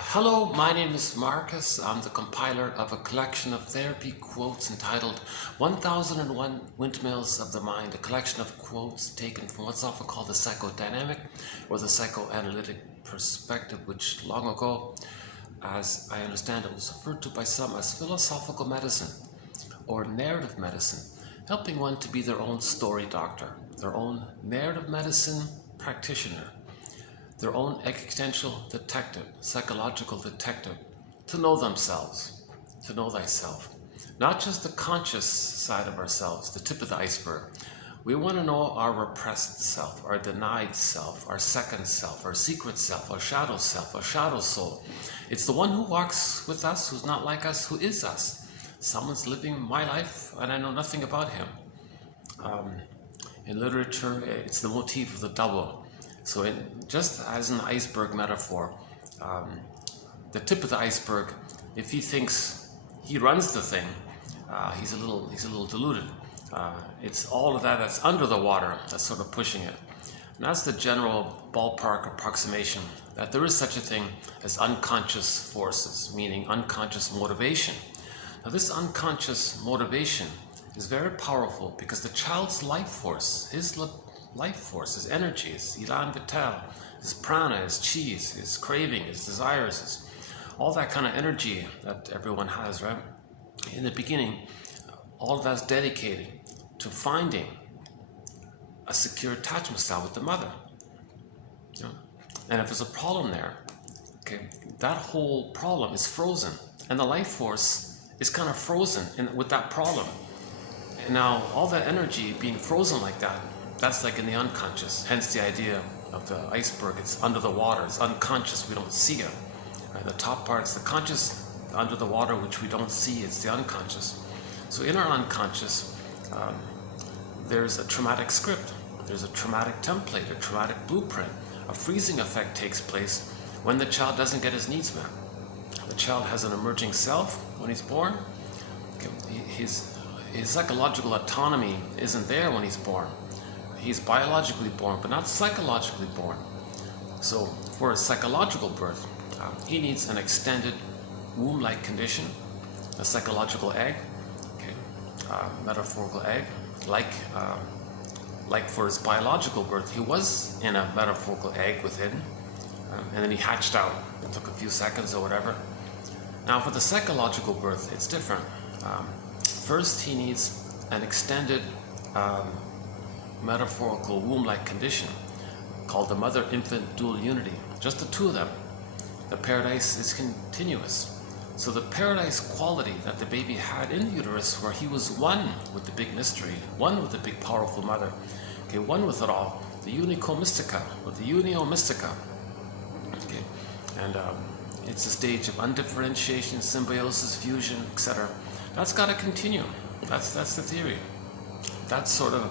Hello, my name is Marcus. I'm the compiler of a collection of therapy quotes entitled 1001 Windmills of the Mind, a collection of quotes taken from what's often called the psychodynamic or the psychoanalytic perspective, which long ago, as I understand it, was referred to by some as philosophical medicine or narrative medicine, helping one to be their own story doctor, their own narrative medicine practitioner, their own existential detective, psychological detective, to know themselves, to know thyself. Not just the conscious side of ourselves, the tip of the iceberg. We want to know our repressed self, our denied self, our second self, our secret self, our shadow soul. It's the one who walks with us, who's not like us, who is us. Someone's living my life and I know nothing about him. In literature, it's the motif of the double. So just as an iceberg metaphor, the tip of the iceberg, if he thinks he runs the thing, he's a little deluded. It's all of that that's under the water that's sort of pushing it. And that's the general ballpark approximation, that there is such a thing as unconscious forces, meaning unconscious motivation. Now this unconscious motivation is very powerful because the child's life force, his life force, his energy, his elan vital, his prana, his chi, his craving, his desires, all that kind of energy that everyone has, right? In the beginning, all of that's dedicated to finding a secure attachment style with the mother. You know? And if there's a problem there, okay, that whole problem is frozen, and the life force is kind of frozen with that problem. And now all that energy being frozen like that, that's like in the unconscious, hence the idea of the iceberg. It's under the water, it's unconscious, we don't see it. Right? The top part's the conscious, under the water, which we don't see, it's the unconscious. So in our unconscious, there's a traumatic script, there's a traumatic template, a traumatic blueprint. A freezing effect takes place when the child doesn't get his needs met. The child has an emerging self when he's born. Okay, his psychological autonomy isn't there when he's born. He's biologically born, but not psychologically born. So for a psychological birth, he needs an extended womb-like condition, a psychological egg, okay, metaphorical egg, like for his biological birth, he was in a metaphorical egg within, and then he hatched out. It took a few seconds or whatever. Now for the psychological birth, it's different. First, he needs an extended metaphorical womb-like condition called the mother-infant dual unity. Just the two of them. The paradise is continuous. So the paradise quality that the baby had in the uterus, where he was one with the big mystery, one with the big powerful mother, okay, one with it all, the unico mystica, or the unio mystica. Okay, and it's a stage of undifferentiation, symbiosis, fusion, etc. That's got to continue. That's the theory. That sort of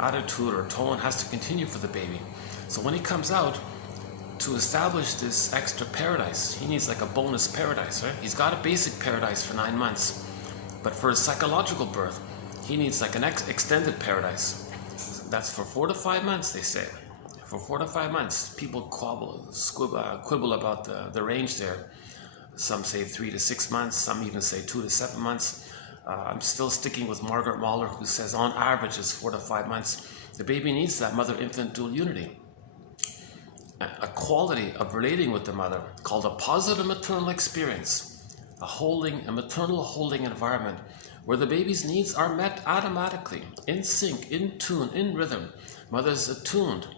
attitude or tone has to continue for the baby. So when he comes out, to establish this extra paradise, he needs like a bonus paradise, right? He's got a basic paradise for 9 months, but for his psychological birth, he needs like an extended paradise. That's for 4 to 5 months, they say. For 4 to 5 months, people quibble about the range there. Some say 3 to 6 months, some even say 2 to 7 months. I'm still sticking with Margaret Mahler, who says on average it's 4 to 5 months. The baby needs that mother-infant dual unity. A quality of relating with the mother called a positive maternal experience, a maternal holding environment where the baby's needs are met automatically, in sync, in tune, in rhythm. Mother's attuned.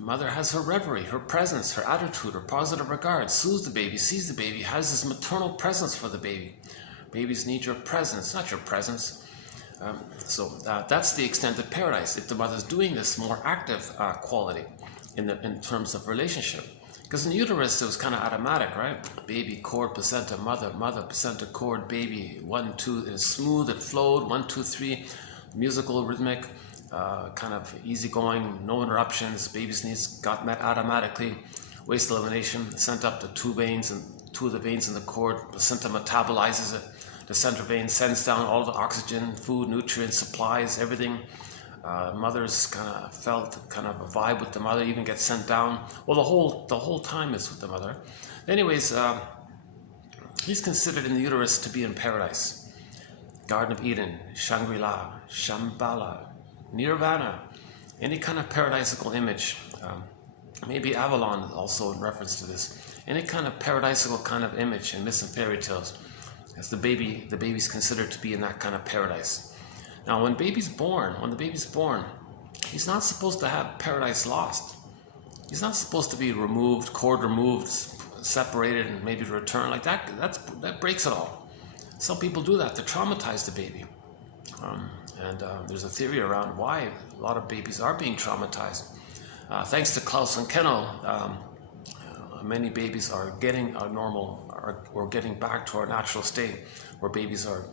Mother has her reverie, her presence, her attitude, her positive regard, soothes the baby, sees the baby, has this maternal presence for the baby. Babies need your presence, not your presence. So that's the extended paradise, if the mother's doing this more active quality in terms of relationship. Because in the uterus, it was kind of automatic, right? Baby, cord, placenta, mother, placenta, cord, baby, 1, 2, it is smooth, it flowed, 1, 2, 3, musical, rhythmic, kind of easygoing, no interruptions, baby's needs got met automatically, waste elimination, sent up to 2 veins, and 2 of the veins in the cord, placenta metabolizes it, the central vein sends down all the oxygen, food, nutrients, supplies, everything Mothers kind of felt kind of a vibe with the mother, even get sent down. Well, the whole time is with the mother. Anyways, he's considered in the uterus to be in paradise. Garden of Eden, Shangri-La, Shambhala, Nirvana, any kind of paradisical image. Maybe Avalon also in reference to this. Any kind of paradisical kind of image in myths and fairy tales. As the baby's considered to be in that kind of paradise. Now, when the baby's born, he's not supposed to have paradise lost. He's not supposed to be removed, cord removed, separated, and maybe return like that. That breaks it all. Some people do that to traumatize the baby. There's a theory around why a lot of babies are being traumatized. Thanks to Klaus and Kennel, many babies are getting or getting back to our natural state, where babies are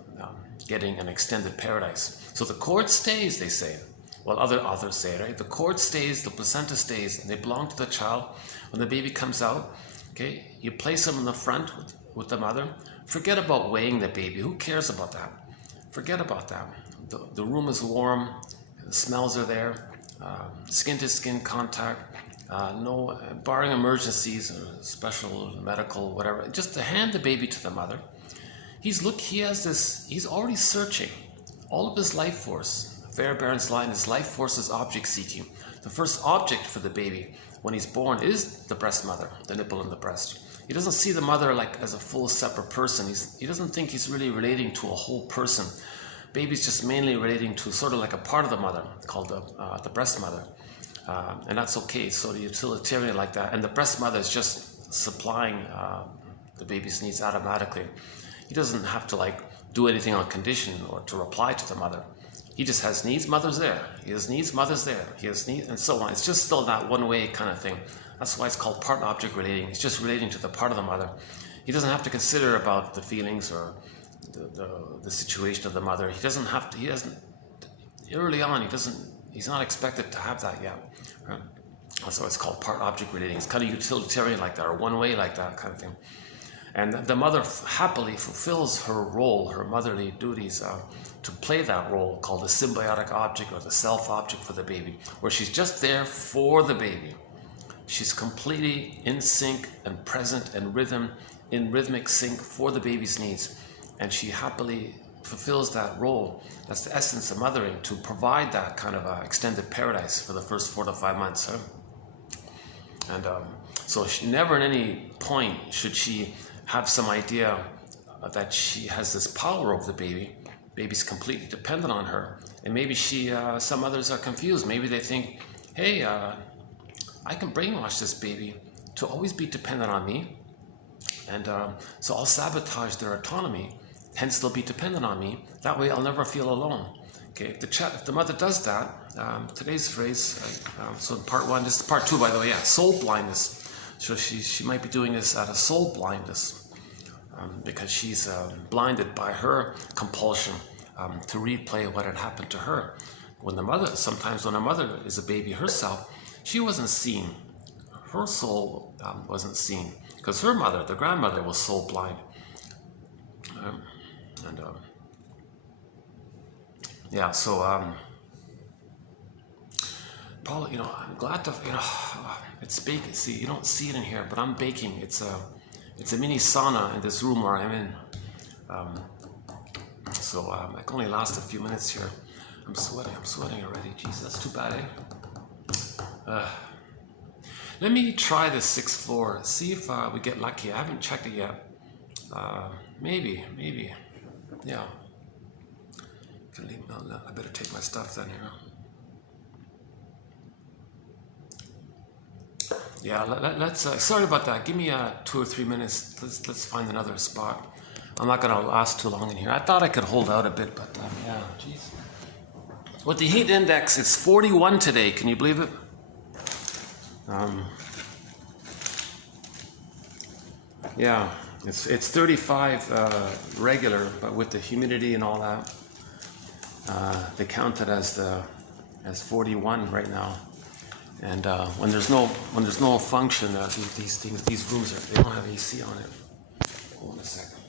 getting an extended paradise. So the cord stays, they say. Well, other authors say, right? The cord stays, the placenta stays, and they belong to the child. When the baby comes out, okay, you place them in the front with the mother. Forget about weighing the baby. Who cares about that? Forget about that. The room is warm, the smells are there, skin-to-skin contact, no, barring emergencies, or special medical, whatever, just to hand the baby to the mother. He's already searching all of his life force. Fairbairn's line is life force is object seeking. The first object for the baby when he's born is the breast mother, the nipple and the breast. He doesn't see the mother like as a full separate person. He doesn't think he's really relating to a whole person. Baby's just mainly relating to sort of like a part of the mother called the breast mother. And that's okay, so the utilitarian like that. And the breast mother is just supplying the baby's needs automatically. He doesn't have to like do anything on condition or to reply to the mother. He just has needs, mother's there. He has needs, mother's there. He has needs, and so on. It's just still that one-way kind of thing. That's why it's called part-object relating. It's just relating to the part of the mother. He doesn't have to consider about the feelings or the situation of the mother. He doesn't have to. He doesn't. Early on, he's not expected to have that yet. Right? That's why it's called part-object relating. It's kind of utilitarian like that, or one-way like that kind of thing. And the mother happily fulfills her role, her motherly duties, to play that role called the symbiotic object or the self-object for the baby, where she's just there for the baby. She's completely in sync and present and in rhythmic sync for the baby's needs. And she happily fulfills that role. That's the essence of mothering, to provide that kind of extended paradise for the first 4 to 5 months. Huh? And so she never at any point should she have some idea that she has this power over the baby. Baby's completely dependent on her. And maybe some others are confused. Maybe they think, hey, I can brainwash this baby to always be dependent on me. And so I'll sabotage their autonomy. Hence, they'll be dependent on me. That way, I'll never feel alone. Okay, if the mother does that, today's phrase, so part 1, this is part 2, by the way, yeah, soul blindness. So she might be doing this out of soul blindness, because she's blinded by her compulsion to replay what had happened to her. Sometimes when a mother is a baby herself, she wasn't seen. Her soul wasn't seen, because her mother, the grandmother, was soul blind. Yeah, so probably, I'm glad to, it's baking. See, you don't see it in here, but I'm baking. It's a mini sauna in this room where I'm in. So I can only last a few minutes here. I'm sweating already. Jeez, that's too bad, eh? Let me try the 6th floor. See if we get lucky. I haven't checked it yet. Maybe. Yeah. I better take my stuff then here. Yeah, let's. Sorry about that. Give me 2 or 3 minutes. Let's find another spot. I'm not gonna last too long in here. I thought I could hold out a bit, but yeah, jeez. With the heat index, it's 41 today. Can you believe it? Yeah, it's 35 regular, but with the humidity and all that, they count it as 41 right now. And when there's no function, these rooms they don't have AC on it. Hold on a second.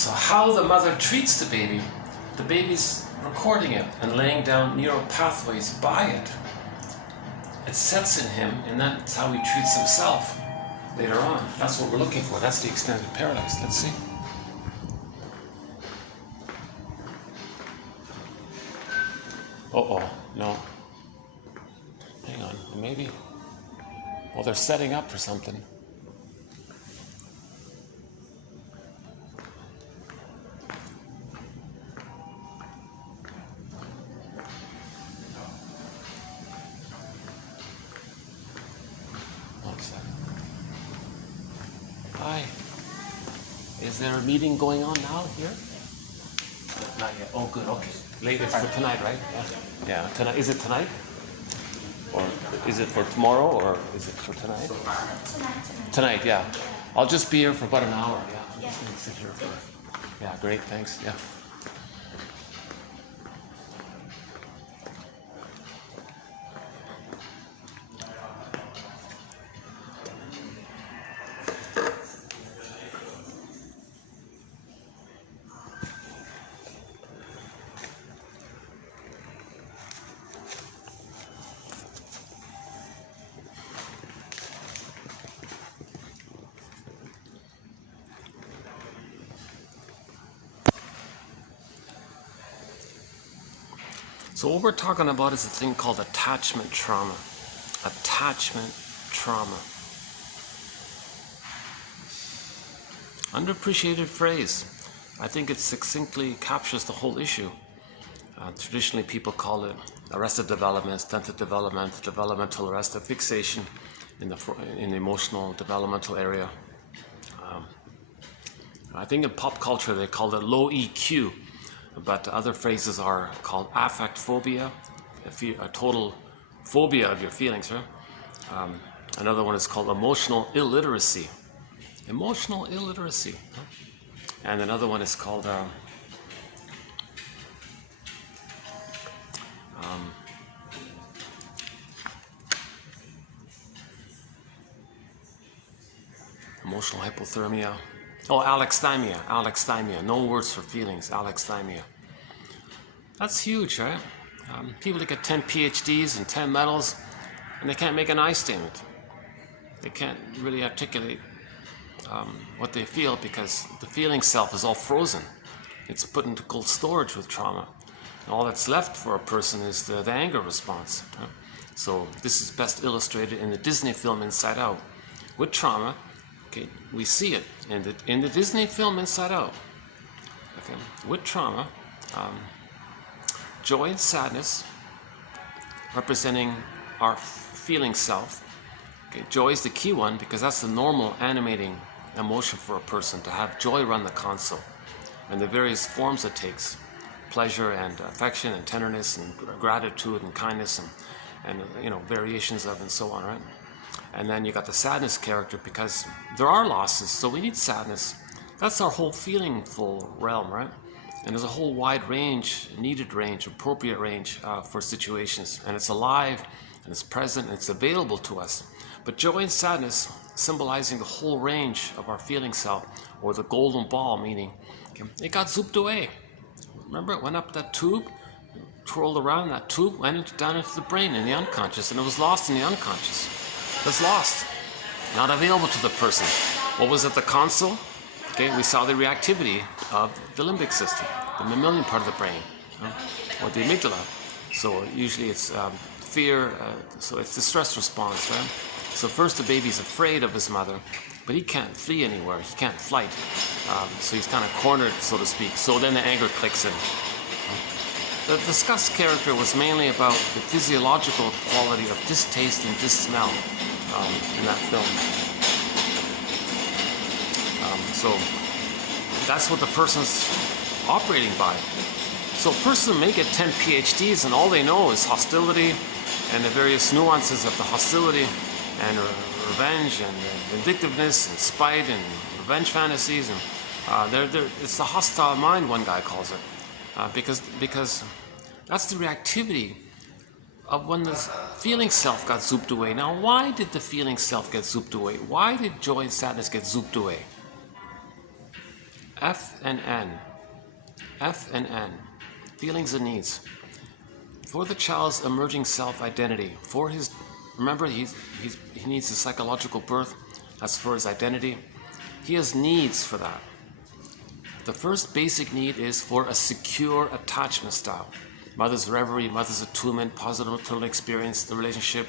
So how the mother treats the baby's recording it and laying down neural pathways by it. It sets in him, and that's how he treats himself later on. That's what we're looking for. That's the extended paradise. Let's see. Uh-oh, no. Hang on, maybe. Well, they're setting up for something. Hi. Is there a meeting going on now here? Not yet. Oh, good. Okay. Later for tonight, right? Yeah. Tonight. Is it tonight? Or is it for tomorrow? Or is it for tonight? Tonight. Yeah. I'll just be here for about an hour. Yeah. I'm just gonna sit here for. Yeah. Great. Thanks. Yeah. So what we're talking about is a thing called attachment trauma. Attachment trauma. Underappreciated phrase. I think it succinctly captures the whole issue. Traditionally people call it arrested development, stunted development, developmental arrested fixation in the emotional developmental area. I think in pop culture they call it low EQ. But other phrases are called affect phobia, a total phobia of your feelings, right? Another one is called emotional illiteracy. Emotional illiteracy. Huh? And another one is called emotional hypothermia. Oh, alexithymia. Alexithymia. No words for feelings. Alexithymia. That's huge, right? People that get 10 PhDs and 10 medals, and they can't make an I statement. They can't really articulate what they feel because the feeling self is all frozen. It's put into cold storage with trauma. And all that's left for a person is the anger response. Right? So this is best illustrated in the Disney film Inside Out. With trauma, okay, we see it in the Disney film Inside Out. Okay, with trauma, joy and sadness representing our feeling self. Okay, joy is the key one because that's the normal animating emotion for a person, to have joy run the console, and the various forms it takes: pleasure and affection and tenderness and gratitude and kindness and variations of and so on, right? And then you got the sadness character because there are losses, so we need sadness. That's our whole feelingful realm, right? And there's a whole wide range, needed range, appropriate range for situations. And it's alive, and it's present, and it's available to us. But joy and sadness, symbolizing the whole range of our feeling self, or the golden ball, meaning it got zooped away. Remember, it went up that tube, twirled around that tube, went down into the brain in the unconscious, and it was lost in the unconscious. It was lost, not available to the person. What was at the console? Okay, we saw the reactivity of the limbic system, the mammalian part of the brain, or the amygdala. So usually it's fear, so it's the stress response, right? So first the baby's afraid of his mother, but he can't flee anywhere, he can't flight. So he's kind of cornered, so to speak. So then the anger clicks in. The disgust character was mainly about the physiological quality of distaste and dissmell in that film. So that's what the person's operating by. So a person may get 10 PhDs and all they know is hostility and the various nuances of the hostility and revenge and vindictiveness and spite and revenge fantasies. And it's the hostile mind, one guy calls it, because that's the reactivity of when the feeling self got zooped away. Now, why did the feeling self get zooped away? Why did joy and sadness get zooped away? F and N. F and N. Feelings and needs. For the child's emerging self-identity, for his, remember, he needs a psychological birth. That's for his identity. He has needs for that. The first basic need is for a secure attachment style. Mother's reverie, mother's attunement, positive maternal experience, the relationship.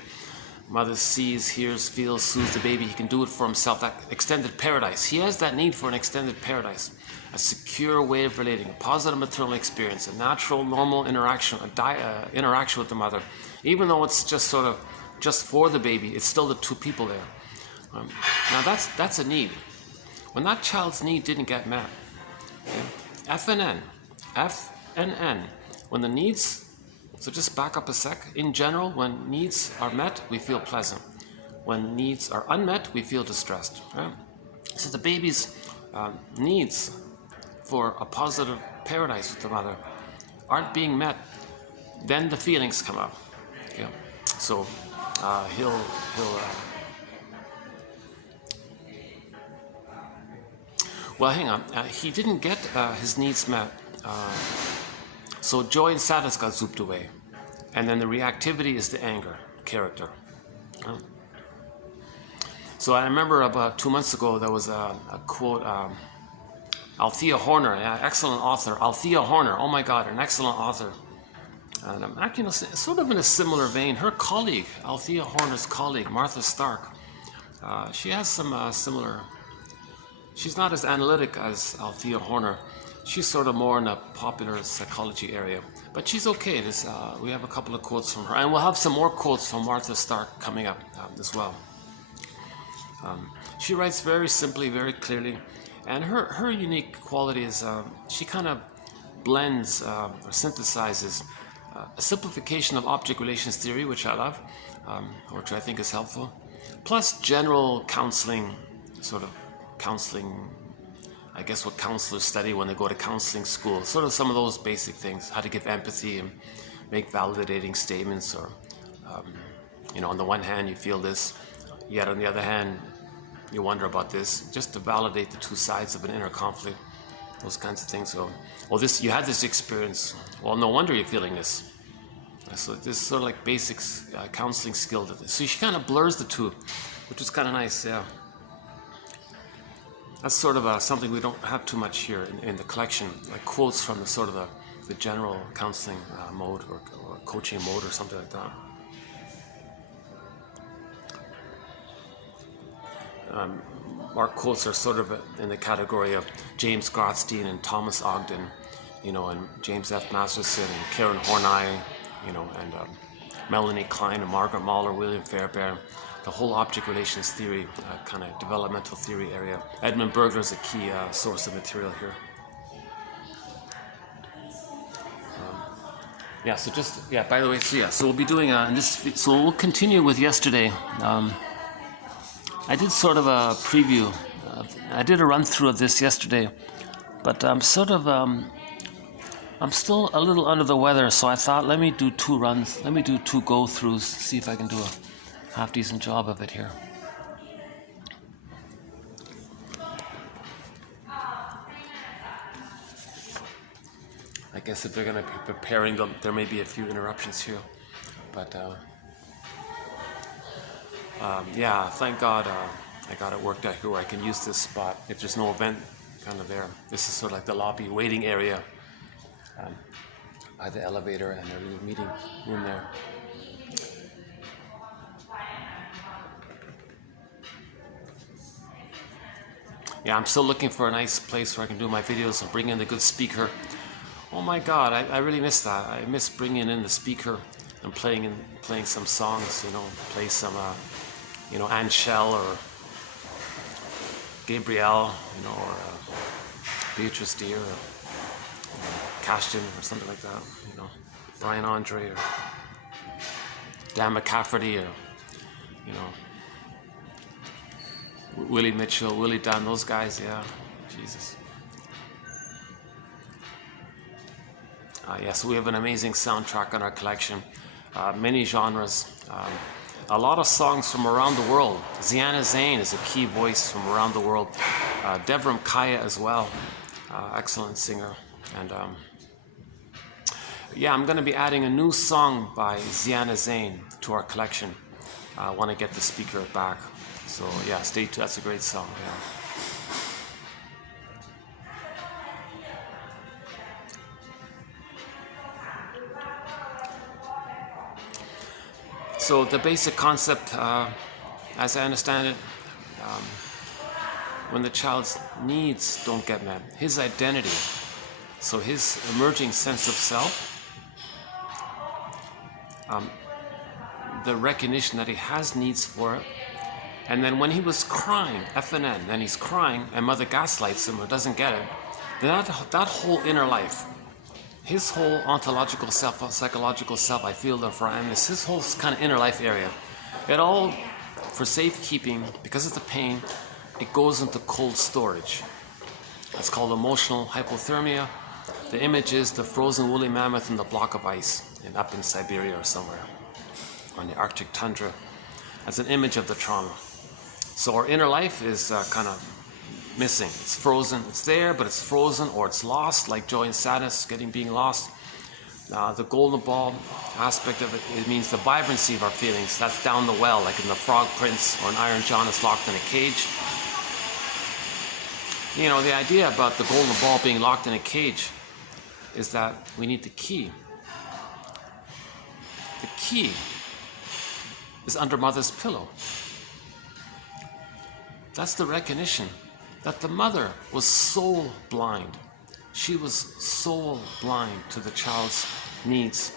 Mother sees, hears, feels, soothes the baby. He can do it for himself. That extended paradise. He has that need for an extended paradise. A secure way of relating, a positive maternal experience, a natural, normal interaction, interaction with the mother. Even though it's just sort of just for the baby, it's still the two people there. Now that's a need. When that child's need didn't get met, okay? F and N. F and N. When the needs, so just back up a sec. In general, when needs are met, we feel pleasant. When needs are unmet, we feel distressed. Right? So the baby's needs for a positive paradise with the mother aren't being met, then the feelings come up. Okay? So well, hang on. He didn't get his needs met. So joy and sadness got zooped away. And then the reactivity is the anger character. So I remember about 2 months ago, there was a quote, Althea Horner, excellent author. Althea Horner, oh my God, an excellent author. And actually, sort of in a similar vein, her colleague, Althea Horner's colleague, Martha Stark, she has some similar, she's not as analytic as Althea Horner. She's sort of more in the popular psychology area, but she's okay. We have a couple of quotes from her, and we'll have some more quotes from Martha Stark coming up as well. She writes very simply, very clearly, and her unique quality is she kind of blends or synthesizes a simplification of object relations theory, which I love, which I think is helpful, plus general counseling, sort of counseling, I guess what counselors study when they go to counseling school, sort of some of those basic things, how to give empathy and make validating statements, or, on the one hand you feel this, yet on the other hand you wonder about this, just to validate the two sides of an inner conflict, those kinds of things. So, well, you had this experience, well, no wonder you're feeling this. So this is sort of like basics counseling skill. So she kind of blurs the two, which is kind of nice, yeah. That's sort of something we don't have too much here in the collection, like quotes from the sort of the general counseling mode or coaching mode or something like that. Our quotes are sort of in the category of James Grotstein and Thomas Ogden, and James F. Masterson and Karen Horney, and Melanie Klein and Margaret Mahler, William Fairbairn. The whole object relations theory, kind of developmental theory area. Edmund Berger is a key source of material here. By the way, so we'll be doing so we'll continue with yesterday. I did sort of a preview. I did a run through of this yesterday, but I'm still a little under the weather, so I thought, let me do 2 runs. Let me do 2 go-throughs, see if I can do a half-decent job of it here. I guess if they're going to be preparing them, there may be a few interruptions here. But, thank God I got it worked out here where I can use this spot if there's no event kind of there. This is sort of like the lobby waiting area by the elevator and the meeting room there. Yeah, I'm still looking for a nice place where I can do my videos and bring in a good speaker. Oh my God, I really miss that. I miss bringing in the speaker and playing some songs, play some, Anne Shell, or Gabrielle, you know, or Beatrice Deer, or Cashton, or something like that, you know, Brian Andre, or Dan McCafferty, or, you know, Willie Mitchell, Willie Dunn, those guys, yeah, Jesus. Yes, we have an amazing soundtrack on our collection, many genres, a lot of songs from around the world. Ziana Zain is a key voice from around the world. Devram Kaya as well, excellent singer. And yeah, I'm going to be adding a new song by Ziana Zain to our collection. I want to get the speaker back. So yeah, stay tuned. That's a great song. Yeah. So the basic concept, as I understand it, when the child's needs don't get met, his identity, so his emerging sense of self, the recognition that he has needs for it, and then when he was crying, FNN, then he's crying, and mother gaslights him or doesn't get it, then that whole inner life, his whole ontological self, psychological self, I feel that for I am this, his whole kind of inner life area, it all, for safekeeping, because of the pain, it goes into cold storage. It's called emotional hypothermia. The image is the frozen woolly mammoth in the block of ice up in Siberia or somewhere, on the Arctic tundra, as an image of the trauma. So our inner life is kind of missing. It's frozen. It's there, but it's frozen, or it's lost, like joy and sadness being lost. The golden ball aspect of it, it means the vibrancy of our feelings. That's down the well, like in the Frog Prince, or an Iron John is locked in a cage. You know, the idea about the golden ball being locked in a cage is that we need the key. The key is under mother's pillow. That's the recognition that the mother was soul blind. She was soul blind to the child's needs.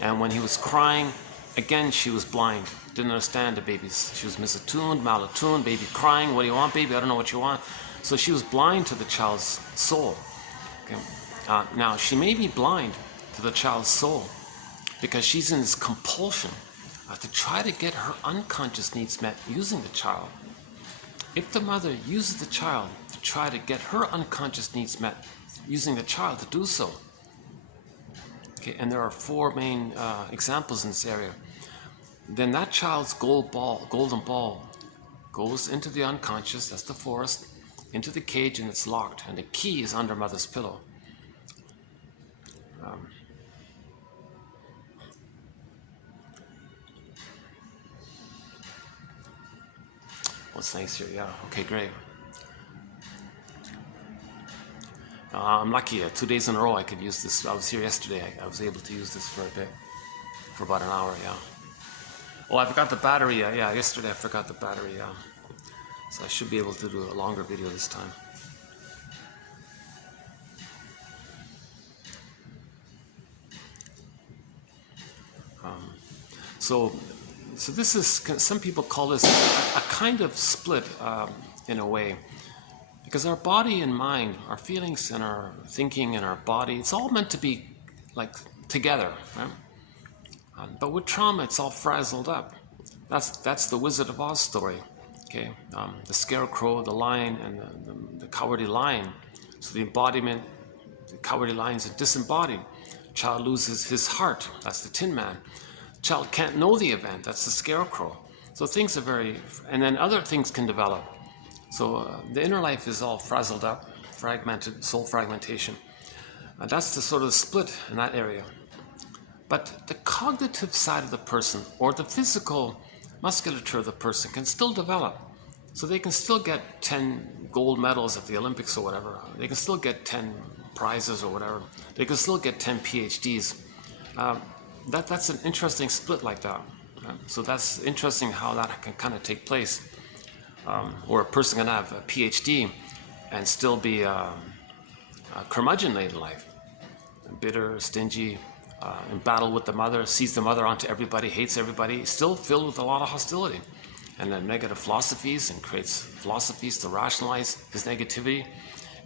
And when he was crying, again, she was blind. Didn't understand the baby's. She was misattuned, malattuned, baby crying. What do you want, baby? I don't know what you want. So she was blind to the child's soul. Okay. Now, she may be blind to the child's soul because she's in this compulsion to try to get her unconscious needs met using the child. If the mother uses the child to try to get her unconscious needs met using the child to do so, okay, and there are four main examples in this area, then that child's golden ball goes into the unconscious, that's the forest, into the cage, and it's locked, and the key is under mother's pillow. What's nice here? Yeah, okay, great. I'm lucky, 2 days in a row I could use this. I was here yesterday, I was able to use this for a bit, for about an hour, yeah. Oh, I forgot the battery, yeah, yesterday I forgot the battery, yeah. So I should be able to do a longer video this time. So this is, some people call this a kind of split in a way, because our body and mind, our feelings and our thinking and our body, it's all meant to be like together, right? But with trauma, it's all frazzled up. That's the Wizard of Oz story, okay? The scarecrow, the lion, and the cowardly lion. So the embodiment, the cowardly lion is disembodied. Child loses his heart, that's the Tin Man. Child can't know the event, that's the scarecrow. So things are very, and then other things can develop. So the inner life is all frazzled up, fragmented, soul fragmentation. That's the sort of split in that area. But the cognitive side of the person, or the physical musculature of the person, can still develop. So they can still get 10 gold medals at the Olympics or whatever. They can still get 10 prizes or whatever. They can still get 10 PhDs. That's an interesting split like that. Right? So that's interesting how that can kind of take place. Or a person can have a PhD and still be curmudgeonly in life. Bitter, stingy, in battle with the mother, sees the mother onto everybody, hates everybody, still filled with a lot of hostility. and then negative philosophies, and creates philosophies to rationalize his negativity,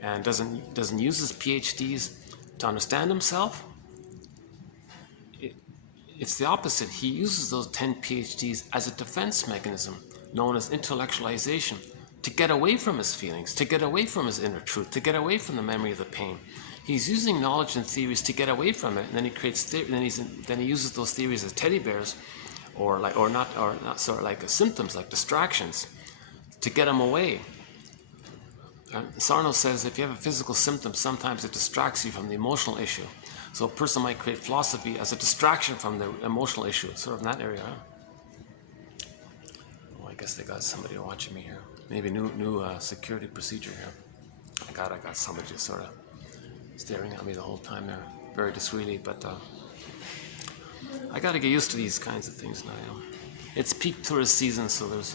and doesn't use his PhDs to understand himself. It's the opposite. He uses those 10 PhDs as a defense mechanism known as intellectualization, to get away from his feelings, to get away from his inner truth, to get away from the memory of the pain. He's using knowledge and theories to get away from it, and then he creates then he uses those theories as teddy bears, or not sort of like symptoms, like distractions, to get him away. Sarno says if you have a physical symptom, sometimes it distracts you from the emotional issue. So a person might create philosophy as a distraction from the emotional issue, sort of in that area. Oh, I guess they got somebody watching me here. Maybe new security procedure here. I got somebody just sort of staring at me the whole time there, very discreetly. But I got to get used to these kinds of things now. You know. It's peak tourist season, so there's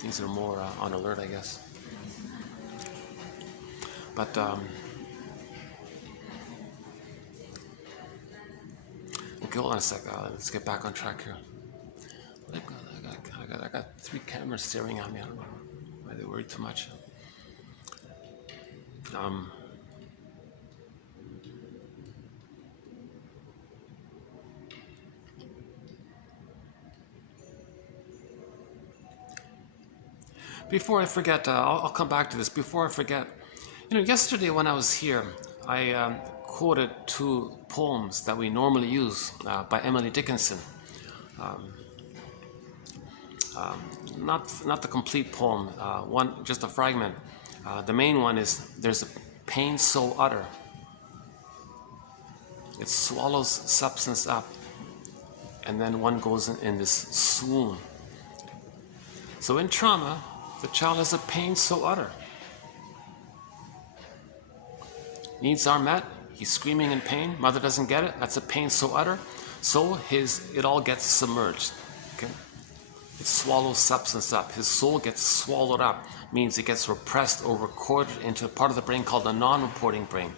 things that are more on alert, I guess. But okay, hold on a sec. Let's get back on track here. I got 3 cameras staring at me. I don't know why they worry too much. Before I forget, I'll come back to this. Before I forget, yesterday when I was here, I quoted 2 poems that we normally use by Emily Dickinson. Not the complete poem, one just a fragment. The main one is, there's a pain so utter, it swallows substance up, and then one goes in this swoon. So in trauma, the child has a pain so utter. Needs are met, he's screaming in pain, mother doesn't get it, that's a pain so utter, so it all gets submerged. Okay? It swallows substance up. His soul gets swallowed up, means it gets repressed or recorded into a part of the brain called the non-reporting brain.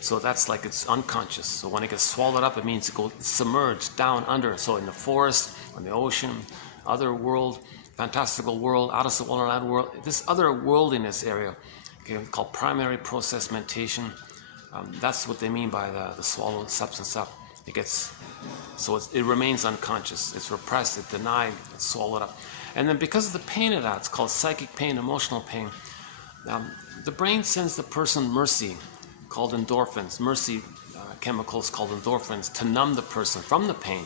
So that's like it's unconscious. So when it gets swallowed up, it means it goes submerged down under. So in the forest, on the ocean, other world, fantastical world, Alice in Wonderland world, this other worldliness area, okay, called primary process mentation. That's what they mean by the swallowed substance up. It remains unconscious. It's repressed, it's denied, it's swallowed up. And then because of the pain of that, it's called psychic pain, emotional pain. The brain sends the person mercy, called endorphins, mercy chemicals called endorphins, to numb the person from the pain.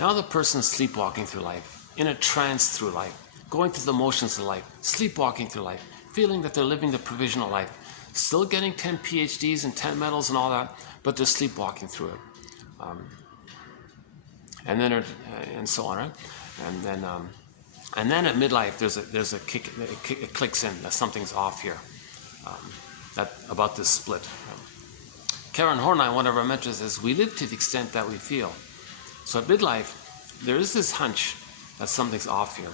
Now the person's sleepwalking through life, in a trance through life, going through the motions of life, sleepwalking through life, feeling that they're living the provisional life, still getting 10 PhDs and 10 medals and all that, but they're sleepwalking through it. And so on, right? And then at midlife, there's a kick. It clicks in that something's off here. About this split. Karen Horney, one of our mentors, says we live to the extent that we feel. So at midlife, there is this hunch that something's off here.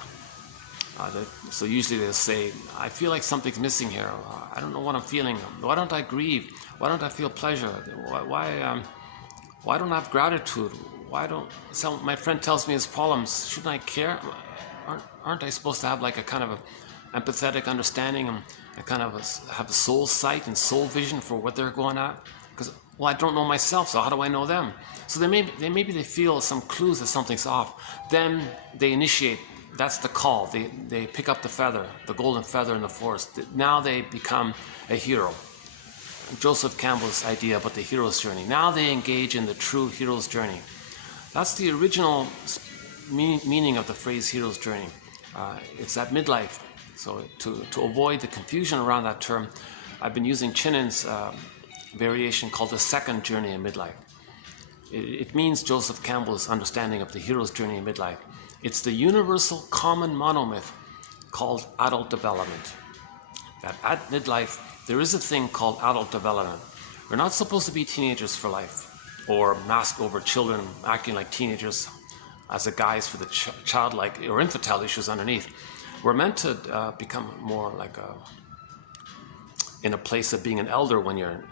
So usually they'll say, I feel like something's missing here. I don't know what I'm feeling. Why don't I grieve? Why don't I feel pleasure? Why don't I have gratitude? My friend tells me his problems. Shouldn't I care? Aren't I supposed to have like a kind of a empathetic understanding and a kind of have a soul sight and soul vision for what they're going at? Because, I don't know myself, so how do I know them? So maybe they feel some clues that something's off. Then they initiate. That's the call. They pick up the feather, the golden feather in the forest. Now they become a hero. Joseph Campbell's idea about the hero's journey. Now they engage in the true hero's journey. That's the original meaning of the phrase hero's journey. It's at midlife. So to avoid the confusion around that term, I've been using Chinnon's variation called the second journey in midlife. It means Joseph Campbell's understanding of the hero's journey in midlife. It's the universal common monomyth called adult development. That at midlife, there is a thing called adult development. We're not supposed to be teenagers for life, or mask over children acting like teenagers as a guise for the childlike or infantile issues underneath. We're meant to become more like in a place of being an elder when you're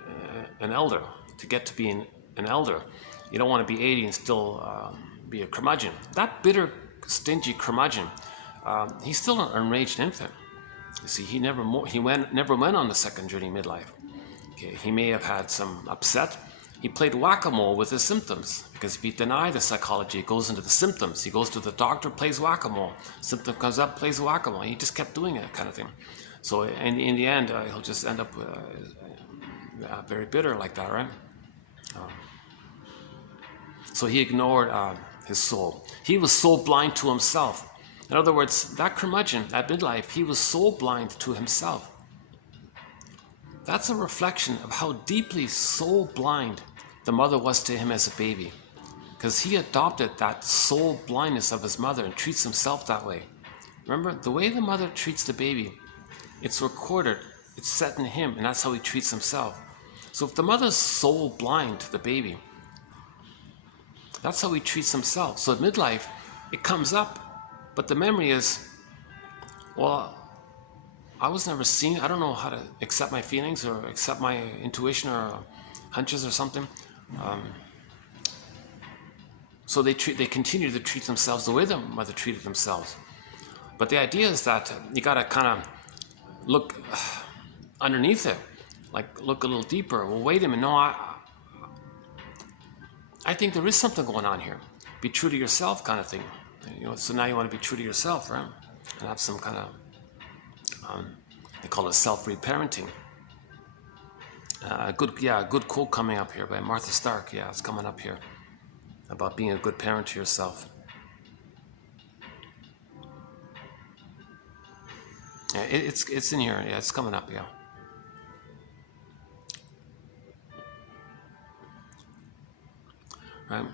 an elder. To get to being an elder, you don't want to be 80 and still be a curmudgeon. That bitter, stingy curmudgeon he's still an enraged infant. You see, he never went on the second journey midlife. Okay, he may have had some upset. He played whack-a-mole with his symptoms, because if he denied the psychology, it goes into the symptoms. He goes to the doctor, plays whack-a-mole. Symptom comes up, plays whack-a-mole. He just kept doing it, kind of thing. So in the end, he'll just end up very bitter like that, right? So he ignored his soul. He was so blind to himself. In other words, that curmudgeon at midlife, he was so blind to himself. That's a reflection of how deeply soul blind the mother was to him as a baby. Because he adopted that soul blindness of his mother and treats himself that way. Remember, the way the mother treats the baby, it's recorded, it's set in him, and that's how he treats himself. So if the mother's soul blind to the baby, that's how he treats himself. So at midlife, it comes up, but the memory is, well, I was never seen. I don't know how to accept my feelings or accept my intuition or hunches or something. So they continue to treat themselves the way the mother treated themselves. But the idea is that you got to kind of look underneath it, like look a little deeper. Well, wait a minute. No, I think there is something going on here. Be true to yourself, kind of thing. You know, so now you want to be true to yourself, right? And have some kind of they call it self-reparenting. A good quote coming up here by Martha Stark. Yeah, it's coming up here about being a good parent to yourself. Yeah, it's in here. Yeah, it's coming up. Yeah. Right.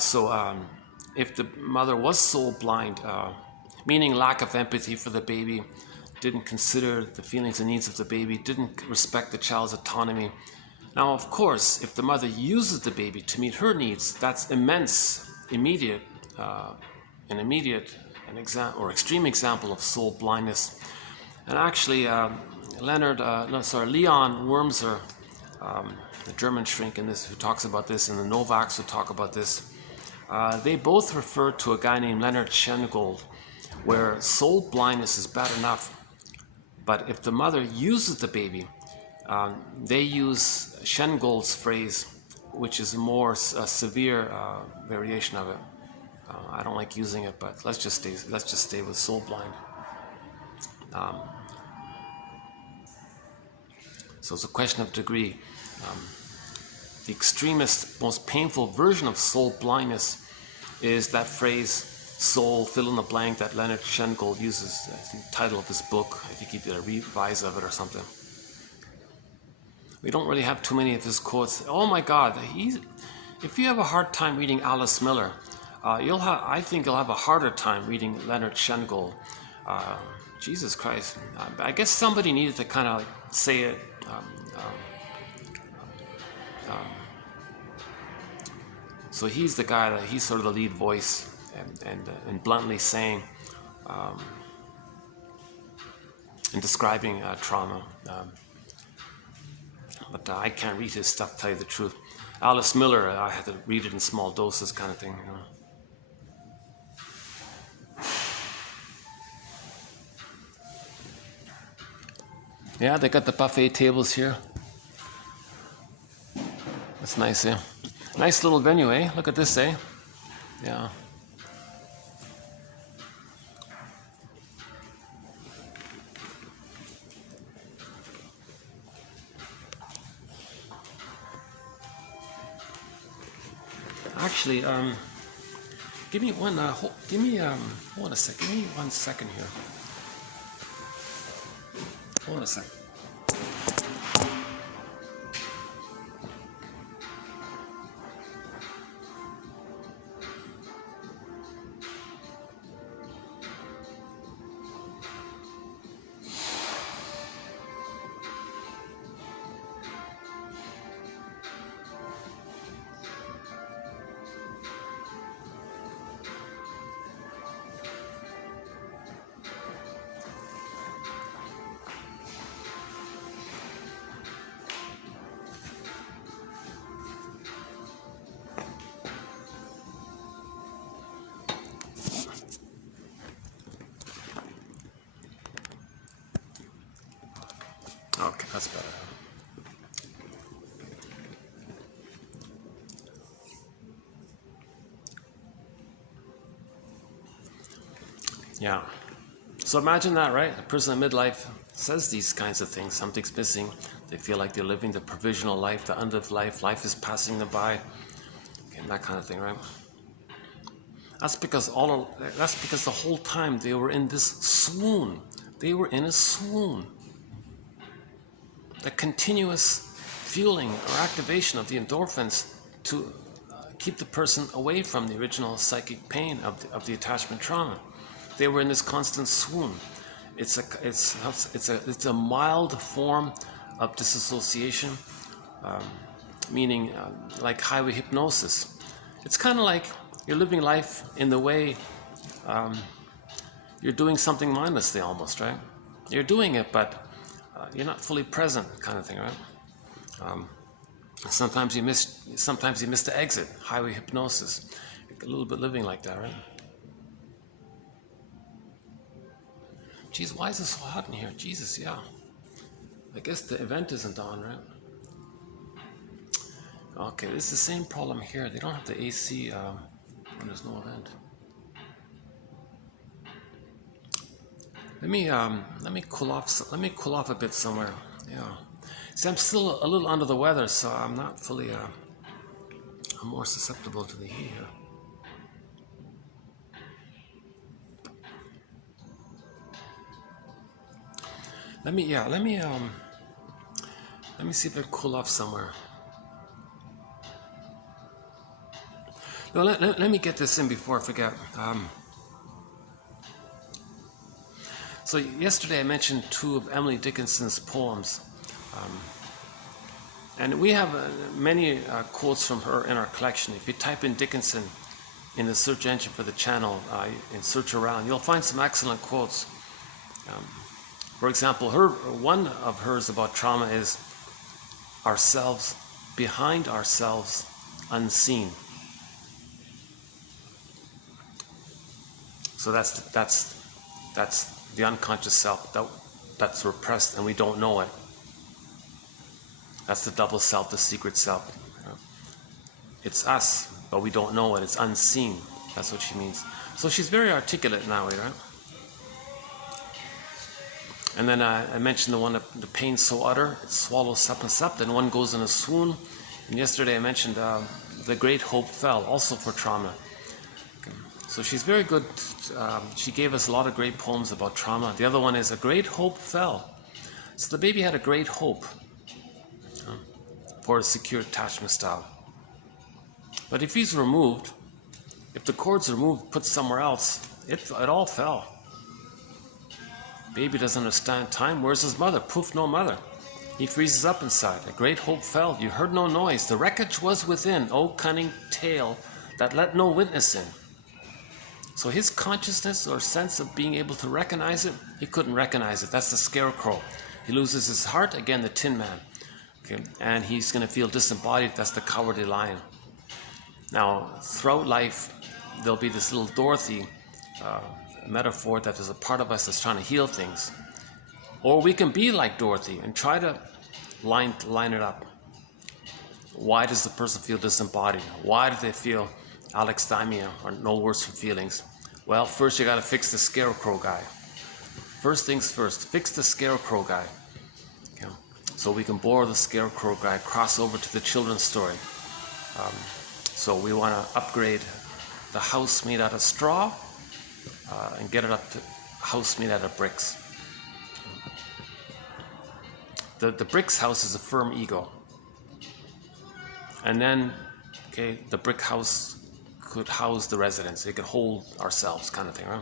So if the mother was soul blind, meaning lack of empathy for the baby, didn't consider the feelings and needs of the baby, didn't respect the child's autonomy. Now, of course, if the mother uses the baby to meet her needs, that's immediate, extreme example of soul blindness. And actually, Leon Wurmser, the German shrink in this, who talks about this, and the Novaks who talk about this, they both refer to a guy named Leonard Schengold, where soul blindness is bad enough, but if the mother uses the baby, they use Schengold's phrase, which is a more severe variation of it. I don't like using it, but let's just stay with soul blind. So it's a question of degree. The extremist, most painful version of soul blindness is that phrase, soul, fill in the blank, that Leonard Schengold uses as the title of his book. I think he did a revise of it or something. We don't really have too many of his quotes. Oh my God, if you have a hard time reading Alice Miller, I think you'll have a harder time reading Leonard Schengold. Jesus Christ. I guess somebody needed to kind of say it. So he's the guy he's sort of the lead voice and bluntly saying and describing trauma. But I can't read his stuff, to tell you the truth. Alice Miller, I had to read it in small doses, kind of thing. You know. Yeah, they got the buffet tables here. That's nice, eh? Nice little venue, eh? Look at this, eh? Yeah. Actually, give me one. Hold a sec. Give me 1 second here. Hold on a sec. Okay, that's better. Yeah. So imagine that, right? A person in midlife says these kinds of things. Something's missing. They feel like they're living the provisional life, the unlived life. Life is passing them by. Okay, that kind of thing, right? That's because the whole time they were in this swoon. They were in a swoon. The continuous fueling or activation of the endorphins to keep the person away from the original psychic pain of the attachment trauma. They were in this constant swoon. It's a mild form of disassociation, meaning like highway hypnosis. It's kind of like you're living life in the way you're doing something mindlessly almost, right? You're doing it, but you're not fully present, kind of thing, right? Sometimes you miss the exit, highway hypnosis. A little bit living like that, right? Geez, why is it so hot in here? Jesus, yeah. I guess the event isn't on, right? Okay, it's the same problem here. They don't have the AC when there's no event. Let me cool off a bit somewhere. Yeah. See, I'm still a little under the weather, so I'm not fully. I'm more susceptible to the heat here. Let me see if I cool off somewhere. No, let me get this in before I forget. So yesterday I mentioned two of Emily Dickinson's poems, and we have many quotes from her in our collection. If you type in Dickinson in the search engine for the channel and search around, you'll find some excellent quotes. For example, one of hers about trauma is ourselves, behind ourselves, unseen. So that's the unconscious self that's repressed and we don't know it. That's the double self, the secret self. It's us, but we don't know it. It's unseen. That's what she means. So she's very articulate now, right? And then I mentioned the one, the pain so utter, it swallows up and sup, and one goes in a swoon. And yesterday I mentioned the great hope fell, also for trauma. Okay. So she's very good. She gave us a lot of great poems about trauma. The other one is a great hope fell. So the baby had a great hope for a secure attachment style. But if he's removed, if the cord's removed, put somewhere else, it all fell. Baby doesn't understand time. Where's his mother? Poof, no mother. He freezes up inside. A great hope fell. You heard no noise. The wreckage was within. Oh, cunning tale that let no witness in. So his consciousness or sense of being able to recognize it, he couldn't recognize it. That's the scarecrow. He loses his heart. Again, the Tin Man. Okay, and he's going to feel disembodied. That's the cowardly lion. Now, throughout life, there'll be this little Dorothy metaphor that there's a part of us that's trying to heal things. Or we can be like Dorothy and try to line it up. Why does the person feel disembodied? Why do they feel alexithymia or no words for feelings? Well, first you got to fix the scarecrow guy. First things first, fix the scarecrow guy. Okay. So we can borrow the scarecrow guy, cross over to the children's story. So we want to upgrade the house made out of straw and get it up to a house made out of bricks. The bricks house is a firm ego. And then, okay, the brick house could house the residents. It could hold ourselves, kind of thing, right?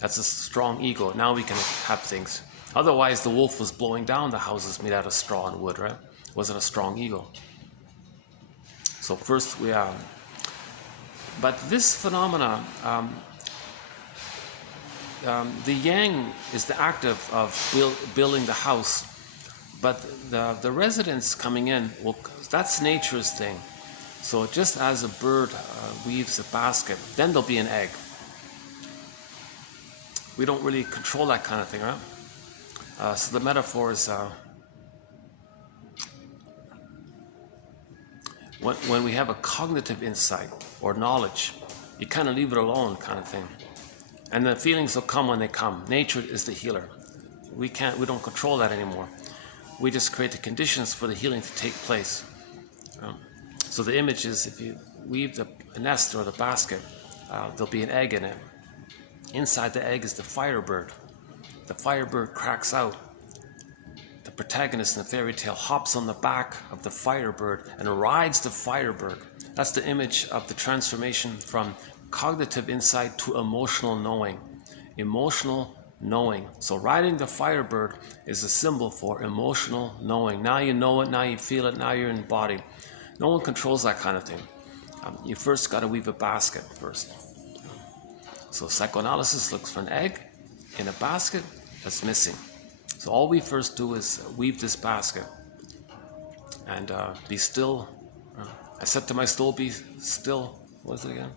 That's a strong ego. Now we can have things. Otherwise, the wolf was blowing down the houses made out of straw and wood, right? It wasn't a strong ego. So first we are. But this phenomena, the yang is the active of building the house, but the residents coming in, well, that's nature's thing. So just as a bird weaves a basket, then there'll be an egg. We don't really control that kind of thing, right? So the metaphor is when we have a cognitive insight or knowledge, you kind of leave it alone, kind of thing. And the feelings will come when they come. Nature is the healer. We don't control that anymore. We just create the conditions for the healing to take place. So the image is, if you weave the nest or the basket, there'll be an egg in it. Inside the egg is the firebird. The firebird cracks out. The protagonist in the fairy tale hops on the back of the firebird and rides the firebird. That's the image of the transformation from cognitive insight to emotional knowing. Emotional knowing. So riding the firebird is a symbol for emotional knowing. Now you know it, now you feel it, now you're in the body. No one controls that kind of thing. You first got to weave a basket first. So psychoanalysis looks for an egg in a basket that's missing. So all we first do is weave this basket and be still. I said to my soul, be still. What is it again?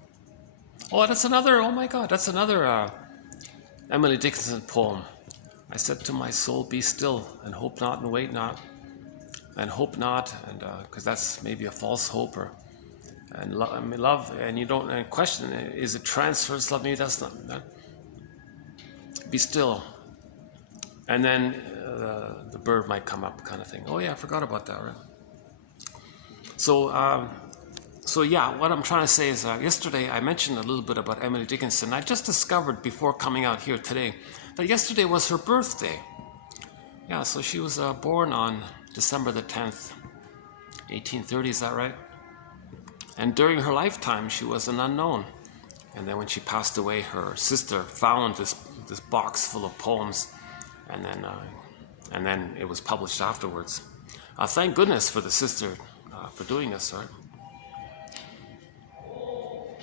Oh, that's another, oh my God, that's another Emily Dickinson poem. I said to my soul, be still and hope not and wait not and hope not, and because that's maybe a false hope, or and love, and you don't and question, is it transfers love? Maybe that's not. Be still, and then the bird might come up, kind of thing. Oh yeah, I forgot about that, right? So yeah, what I'm trying to say is yesterday I mentioned a little bit about Emily Dickinson. I just discovered before coming out here today that yesterday was her birthday. Yeah, so she was born on December the 10th, 1830, is that right? And during her lifetime, she was an unknown. And then when she passed away, her sister found this box full of poems, and then it was published afterwards. Thank goodness for the sister for doing this, right?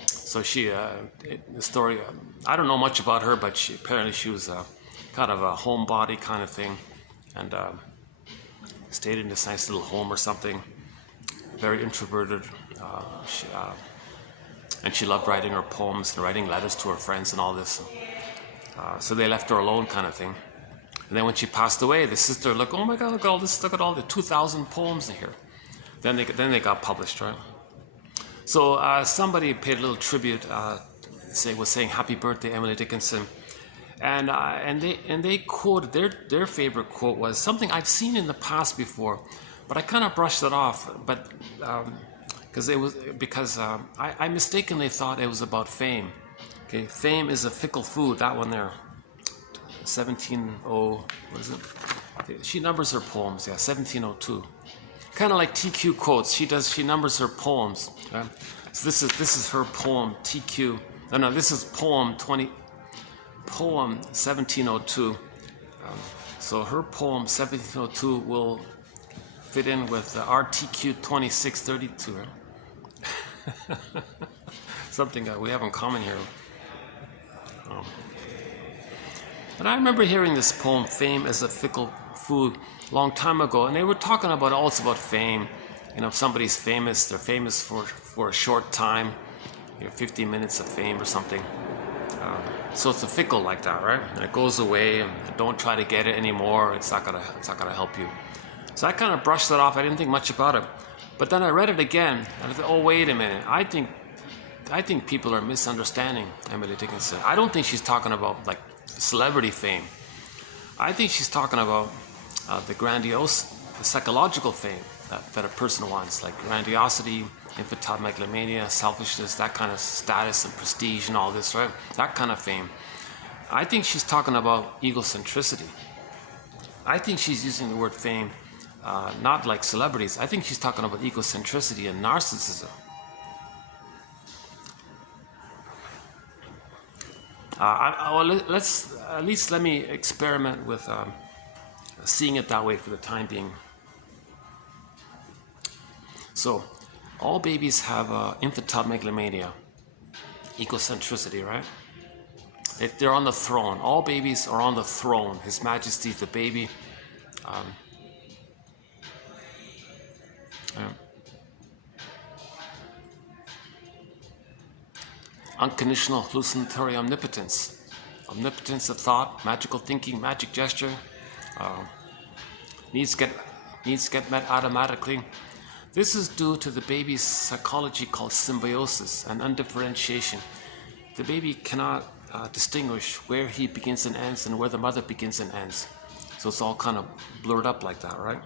So she, the story, I don't know much about her, but apparently she was kind of a homebody kind of thing, and stayed in this nice little home or something, very introverted. And she loved writing her poems and writing letters to her friends and all this. So they left her alone, kind of thing. And then when she passed away, the sister looked, oh my God, look at all this, look at all the 2,000 poems in here. Then they got published, right? So somebody paid a little tribute, was saying happy birthday, Emily Dickinson. And they quoted, their favorite quote was something I've seen in the past before, but I kind of brushed it off. But because I mistakenly thought it was about fame. Okay, fame is a fickle food. That one there, 1700. What is it? Okay, she numbers her poems. Yeah, 1702. Kind of like TQ quotes. She numbers her poems. Right? So this is her poem TQ. No, this is poem 1702. So her poem 1702 will fit in with our TQ 2632. Right? Something we have in common here. And I remember hearing this poem, "Fame is a Fickle Food," a long time ago, and they were talking about also about fame. You know, if somebody's famous, they're famous for a short time, 15 minutes of fame or something. So it's a fickle like that, right? And it goes away, and don't try to get it anymore. It's not gonna help you. So I kind of brushed that off. I didn't think much about it. But then I read it again, and I thought, oh, wait a minute. I think people are misunderstanding Emily Dickinson. I don't think she's talking about like celebrity fame. I think she's talking about the grandiose, the psychological fame that a person wants, like grandiosity, infantile megalomania, selfishness, that kind of status and prestige and all this, right? That kind of fame. I think she's talking about egocentricity. I think she's using the word fame, not like celebrities. I think she's talking about egocentricity and narcissism. Let me experiment with seeing it that way for the time being. So, all babies have infantile megalomania, egocentricity, right? If they're on the throne, all babies are on the throne. His Majesty, the baby. Unconditional hallucinatory omnipotence. Omnipotence of thought, magical thinking, magic gesture. Needs get met automatically. This is due to the baby's psychology called symbiosis and undifferentiation. The baby cannot distinguish where he begins and ends and where the mother begins and ends. So it's all kind of blurred up like that, right?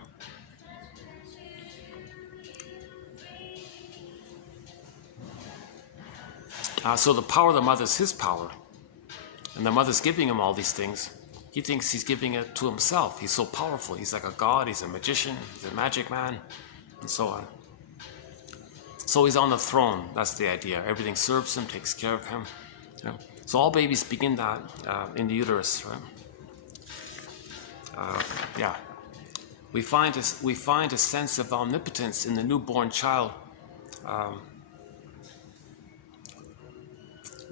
So the power of the mother is his power. And the mother's giving him all these things. He thinks he's giving it to himself. He's so powerful. He's like a god, he's a magician, he's a magic man, and so on. So he's on the throne, that's the idea. Everything serves him, takes care of him. You know? So all babies begin that in the uterus, right? Yeah. We find a sense of omnipotence in the newborn child,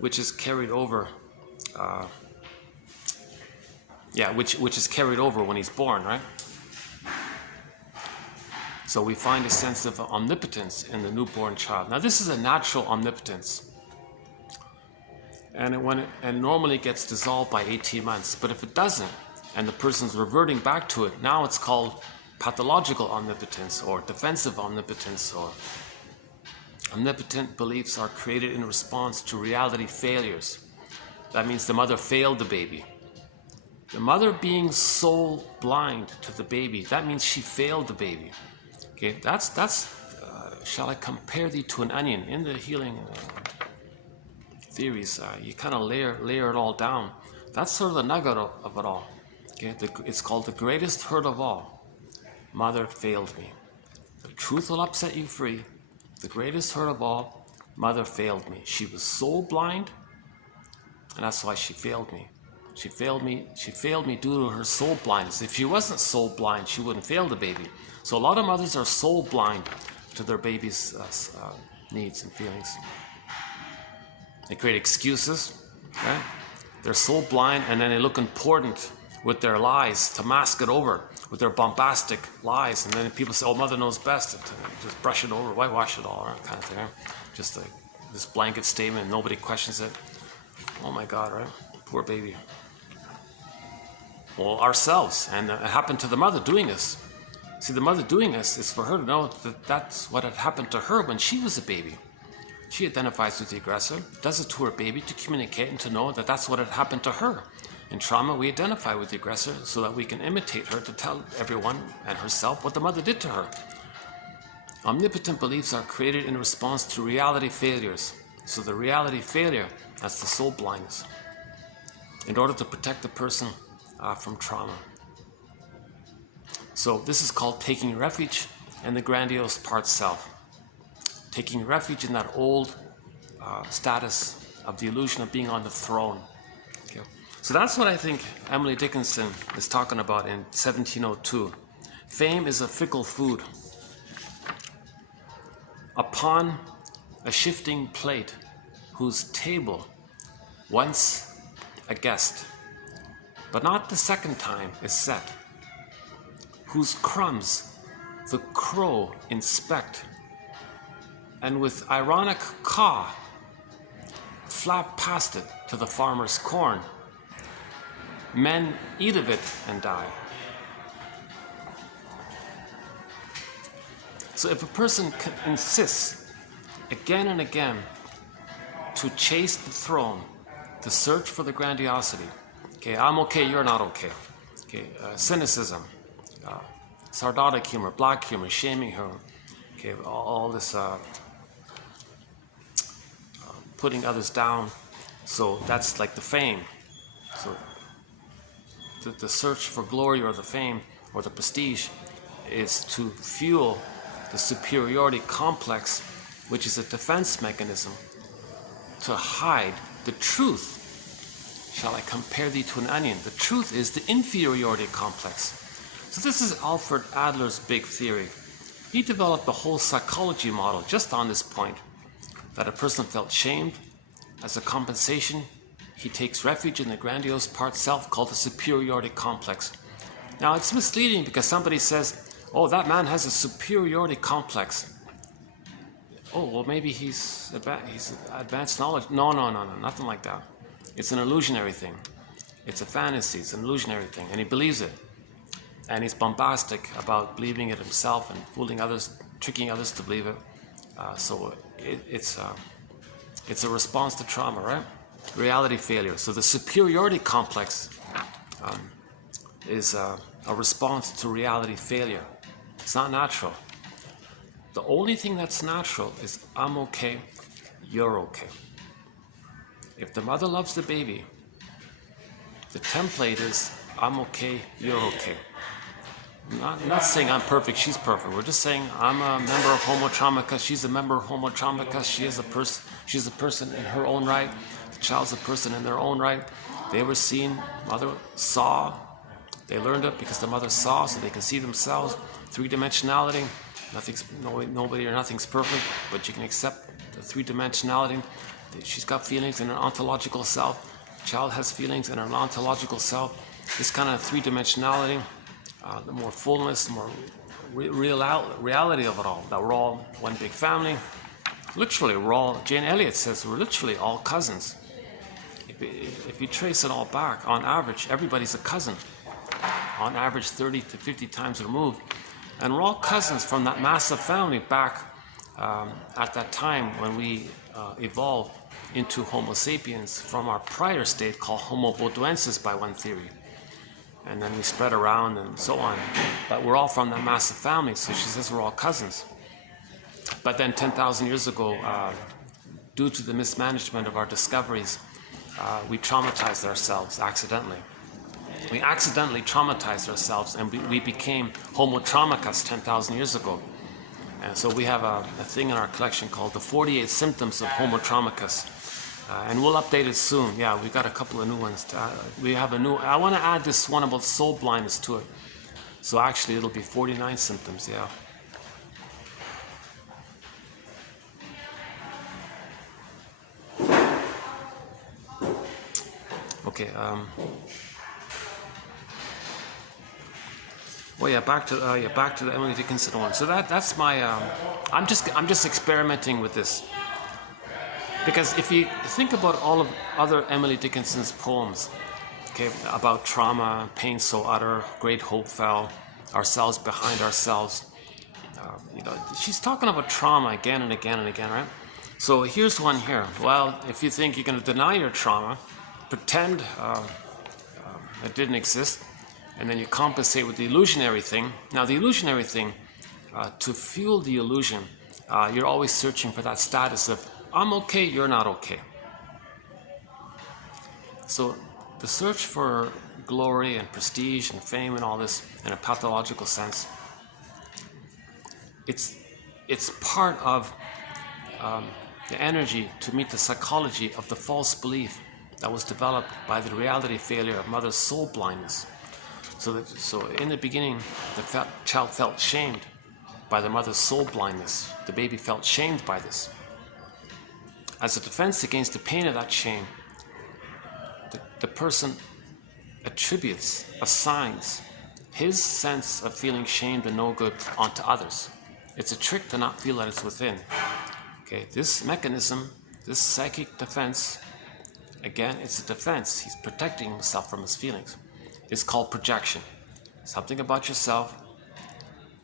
which is carried over. Which is carried over when he's born, right? So we find a sense of omnipotence in the newborn child. Now this is a natural omnipotence, and it normally gets dissolved by 18 months. But if it doesn't, and the person's reverting back to it, now it's called pathological omnipotence or defensive omnipotence. Or omnipotent beliefs are created in response to reality failures. That means the mother failed the baby. The mother being soul blind to the baby, that means she failed the baby. Okay, that's shall I compare thee to an onion? In the healing theories, you kind of layer it all down. That's sort of the nugget of it all. Okay, it's called the greatest hurt of all. Mother failed me. The truth will upset you free. The greatest hurt of all, mother failed me. She was soul blind, and that's why she failed me. She failed me due to her soul blindness. If she wasn't soul blind, she wouldn't fail the baby. So a lot of mothers are soul blind to their baby's needs and feelings. They create excuses, right? They're soul blind, and then they look important with their lies to mask it over with their bombastic lies. And then people say, oh, mother knows best. Just brush it over, whitewash it all, right? Kind of thing. Right? Just this blanket statement, nobody questions it. Oh my God, right? Poor baby. Well, ourselves, and it happened to the mother doing this. See, the mother doing this is for her to know that that's what had happened to her when she was a baby. She identifies with the aggressor, does it to her baby to communicate and to know that that's what had happened to her. In trauma, we identify with the aggressor so that we can imitate her to tell everyone and herself what the mother did to her. Omnipotent beliefs are created in response to reality failures. So the reality failure, that's the soul blindness, in order to protect the person from trauma. So this is called taking refuge in the grandiose part self. Taking refuge in that old status of the illusion of being on the throne. Okay. So that's what I think Emily Dickinson is talking about in 1702. Fame is a fickle food. Upon a shifting plate, whose table once a guest, but not the second time is set, whose crumbs the crow inspect, and with ironic caw flap past it to the farmer's corn. Men eat of it and die. So if a person insists again and again to chase the throne, to search for the grandiosity, okay, I'm okay, you're not okay, okay, cynicism, sardonic humor, black humor, shaming humor, okay, all this putting others down. So that's like the fame. So the search for glory or the fame or the prestige is to fuel the superiority complex, which is a defense mechanism to hide the truth. Shall I compare thee to an onion? The truth is the inferiority complex. So this is Alfred Adler's big theory. He developed the whole psychology model just on this point, that a person felt shamed. As a compensation, he takes refuge in the grandiose part self called the superiority complex. Now it's misleading because somebody says, oh, that man has a superiority complex. Oh, well, maybe he's advanced knowledge. No, nothing like that. It's an illusionary thing. It's a fantasy, it's an illusionary thing, and he believes it. And he's bombastic about believing it himself and fooling others tricking others to believe it. So it's a response to trauma, right? Reality failure. So the superiority complex is a response to reality failure. It's not natural. The only thing that's natural is I'm okay, you're okay. If the mother loves the baby, the template is I'm okay, you're okay. I'm not saying I'm perfect, she's perfect. We're just saying I'm a member of Homo Traumaca, she's a member of Homo Traumaca, she's a person in her own right, the child's a person in their own right. They were seen, mother saw, they learned it because the mother saw, so they can see themselves. Three-dimensionality, nobody or nothing's perfect, but you can accept the three-dimensionality. She's got feelings in her ontological self. The child has feelings in her ontological self. This kind of three-dimensionality, the more fullness, more reality of it all, that we're all one big family. Literally, we're all, Jane Elliott says, we're literally all cousins. If you trace it all back, on average, everybody's a cousin. On average, 30 to 50 times removed. And we're all cousins from that massive family back at that time when we evolved into Homo sapiens from our prior state called Homo botuensis by one theory. And then we spread around and so on. But we're all from that massive family, so she says we're all cousins. But then 10,000 years ago, due to the mismanagement of our discoveries, we traumatized ourselves accidentally. We accidentally traumatized ourselves and we became Homo Traumacas 10,000 years ago. And so we have a thing in our collection called the 48 Symptoms of Homo Traumacas. And we'll update it soon. Yeah, we've got a couple of new ones. We have a new, I want to add this one about soul blindness to it. So actually it'll be 49 symptoms, yeah. Okay, well, yeah, back to the Emily Dickinson one. So that's my. I'm just experimenting with this because if you think about all of other Emily Dickinson's poems, okay, about trauma, pain so utter, great hope fell, ourselves behind ourselves. She's talking about trauma again and again and again, right? So here's one here. Well, if you think you're going to deny your trauma, pretend it didn't exist. And then you compensate with the illusionary thing. Now, the illusionary thing, to fuel the illusion, you're always searching for that status of, I'm okay, you're not okay. So the search for glory and prestige and fame and all this in a pathological sense, it's part of the energy to meet the psychology of the false belief that was developed by the reality failure of mother's soul blindness. So in the beginning, the child felt shamed by the mother's soul blindness. The baby felt shamed by this. As a defense against the pain of that shame, the person attributes, assigns his sense of feeling shamed and no good onto others. It's a trick to not feel that it's within. Okay, this mechanism, this psychic defense, again, it's a defense. He's protecting himself from his feelings. It's called projection. Something about yourself,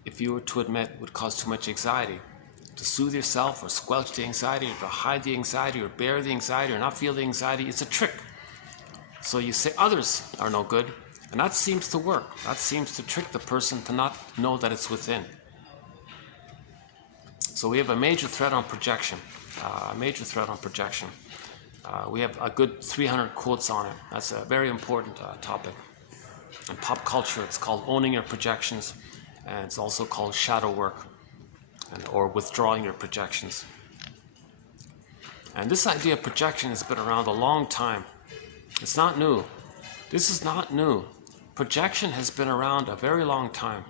if you were to admit, would cause too much anxiety. To soothe yourself or squelch the anxiety or to hide the anxiety or bear the anxiety or not feel the anxiety, it's a trick. So you say others are no good, and that seems to work. That seems to trick the person to not know that it's within. So we have a major threat on projection. We have a good 300 quotes on it. That's a very important topic. In pop culture, it's called owning your projections, and it's also called shadow work, or withdrawing your projections. And this idea of projection has been around a long time. It's not new. This is not new. Projection has been around a very long time.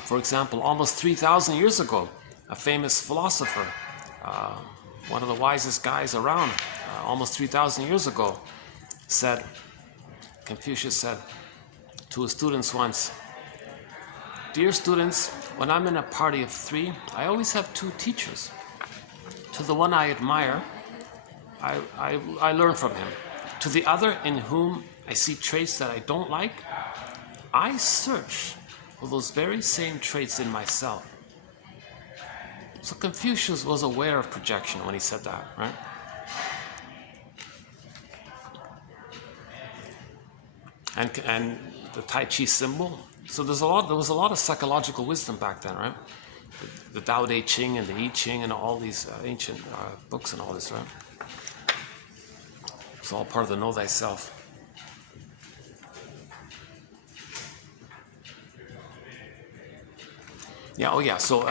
For example, almost 3,000 years ago, a famous philosopher, one of the wisest guys around, almost 3,000 years ago, said, Confucius said to his students once, "Dear students, when I'm in a party of 3, I always have 2 teachers. To the one I admire, I learn from him. To the other in whom I see traits that I don't like, I search for those very same traits in myself. So Confucius was aware of projection when he said that, right? And the Tai Chi symbol. So there was a lot of psychological wisdom back then, right? The Tao Te Ching and the I Ching and all these ancient books and all this, right? It's all part of the Know Thyself. Yeah. Oh, yeah. So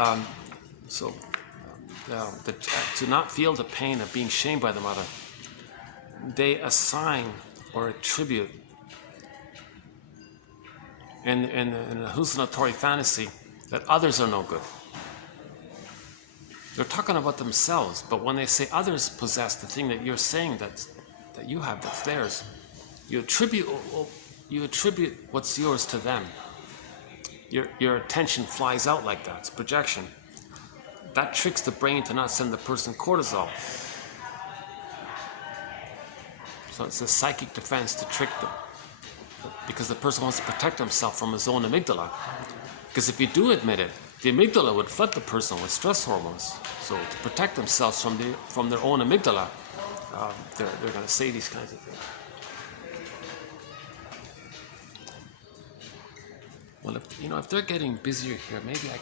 to not feel the pain of being shamed by the mother, they assign or attribute in a hallucinatory fantasy that others are no good. They're talking about themselves, but when they say others possess the thing that you're saying that you have that's theirs, you attribute what's yours to them. Your attention flies out like that. It's projection. That tricks the brain to not send the person cortisol. So it's a psychic defense to trick them, because the person wants to protect himself from his own amygdala. Because if you do admit it, the amygdala would flood the person with stress hormones. So to protect themselves from their own amygdala, they're going to say these kinds of things. Well, if they're getting busier here, maybe I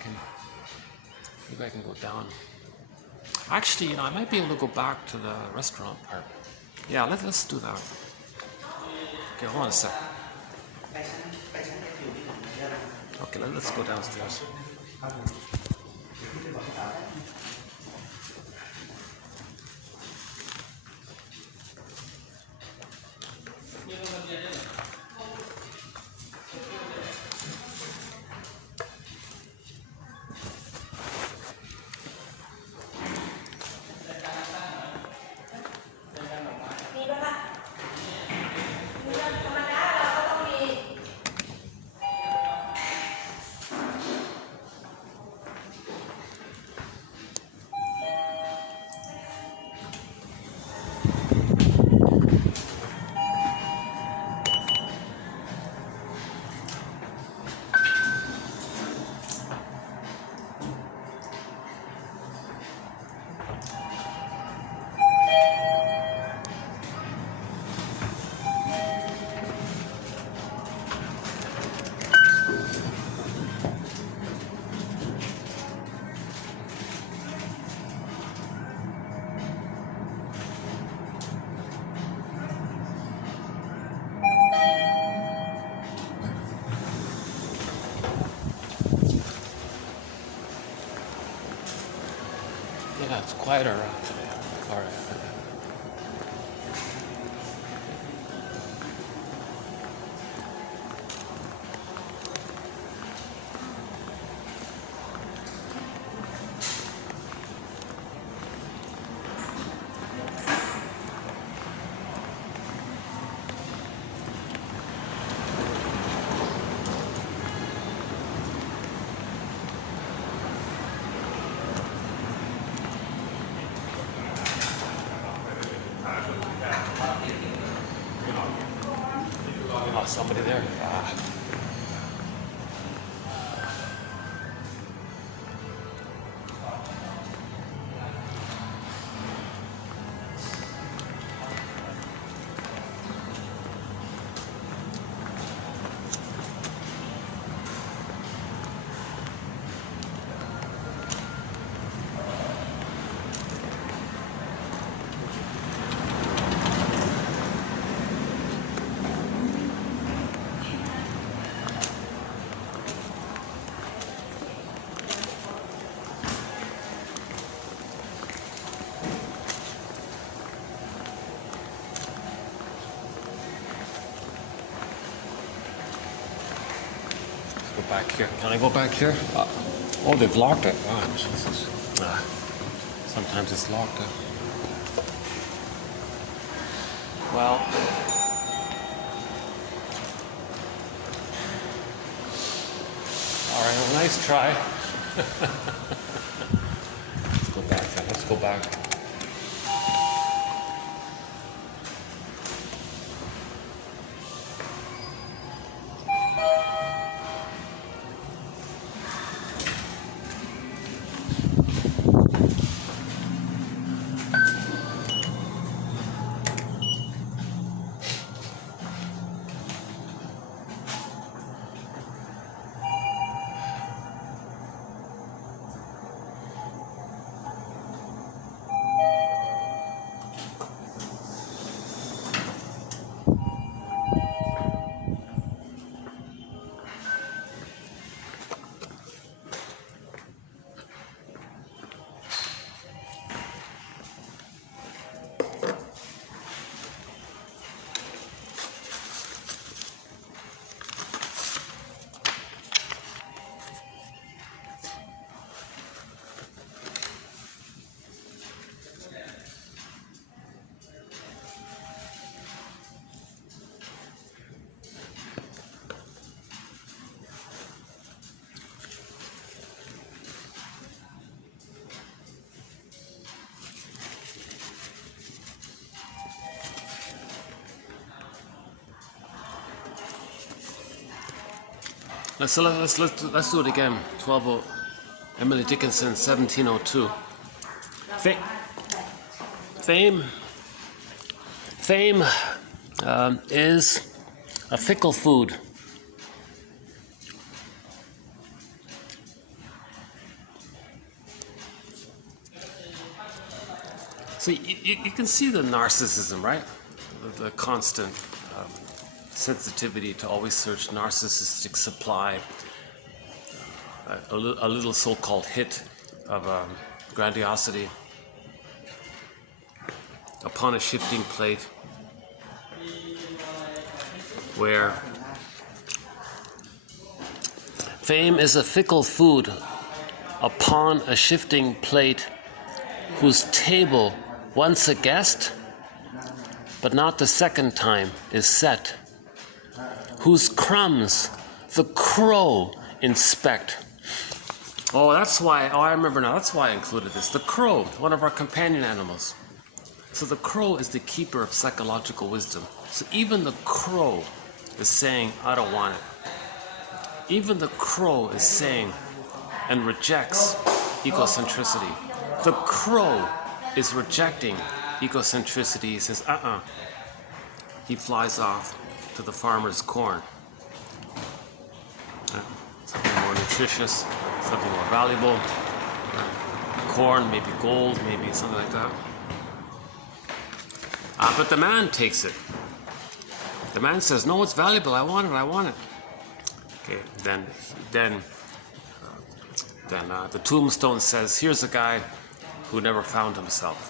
can go down. Actually, I might be able to go back to the restaurant part. Yeah, let's do that. Okay, hold on a sec. Okay, let's go downstairs. Yeah, it's quieter today. All right. Oh, somebody there. Go back here. Can I go back here? Oh, they've locked it. Oh, Jesus. Sometimes it's locked. Well. All right, well, nice try. Let's go back then. Let's go back. Let's do it again. Emily Dickinson, 1702. Fame is a fickle food. So you can see the narcissism, right? The constant sensitivity to always search narcissistic supply, a little so-called hit of grandiosity upon a shifting plate, where fame is a fickle food upon a shifting plate, whose table once a guest, but not the second time is set, whose crumbs the crow inspect. Oh, that's why, I remember now, that's why I included this. The crow, one of our companion animals. So the crow is the keeper of psychological wisdom. So even the crow is saying, I don't want it. Even the crow is saying and rejects egocentricity. The crow is rejecting egocentricity. He says, He flies off to the farmer's corn. Something more nutritious, something more valuable. Corn, maybe gold, maybe something like that. But the man takes it. The man says, no, it's valuable, I want it. Okay, then the tombstone says, here's a guy who never found himself.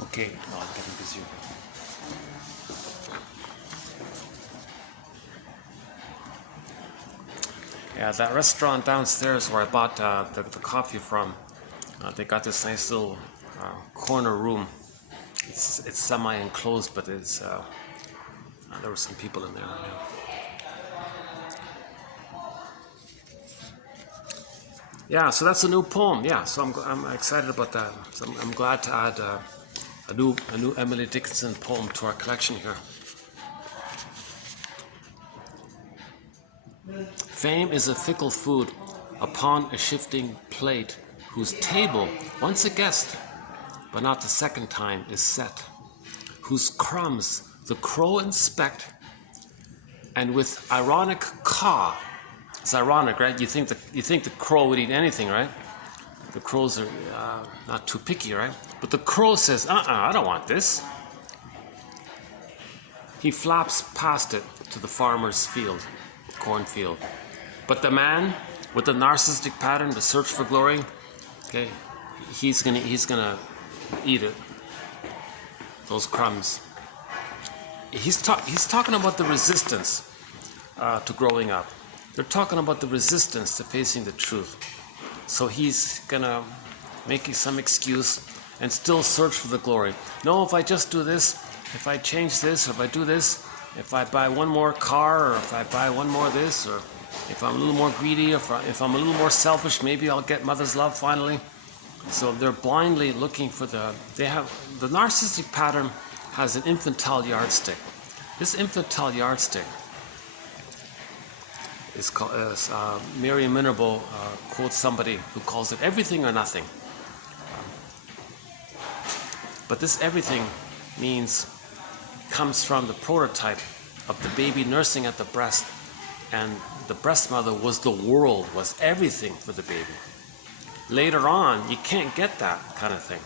Okay, no, I'm getting busier. Yeah, that restaurant downstairs where I bought the coffee from, they got this nice little corner room. It's semi-enclosed, but it's there were some people in there. Yeah, so that's a new poem. Yeah, so I'm excited about that. So I'm glad to add a new Emily Dickinson poem to our collection here. Fame is a fickle food upon a shifting plate, whose table, once a guest, but not the second time is set, whose crumbs the crow inspect, and with ironic caw. It's ironic, right? You think the crow would eat anything, right? The crows are not too picky, right? But the crow says, I don't want this. He flaps past it to the farmer's field, cornfield. But the man with the narcissistic pattern, the search for glory, okay, he's gonna eat it. Those crumbs. He's talking about the resistance to growing up. They're talking about the resistance to facing the truth. So he's gonna make some excuse and still search for the glory. No, if I just do this, if I change this, or if I do this, if I buy one more car, or if I buy one more this, or if I'm a little more greedy, if I'm a little more selfish, maybe I'll get mother's love finally. So they're blindly looking for the narcissistic pattern has an infantile yardstick. This infantile yardstick is called, Mary Minerble quotes somebody who calls it everything or nothing. But this everything comes from the prototype of the baby nursing at the breast, and the breast mother was the world, was everything for the baby. Later on, you can't get that kind of thing.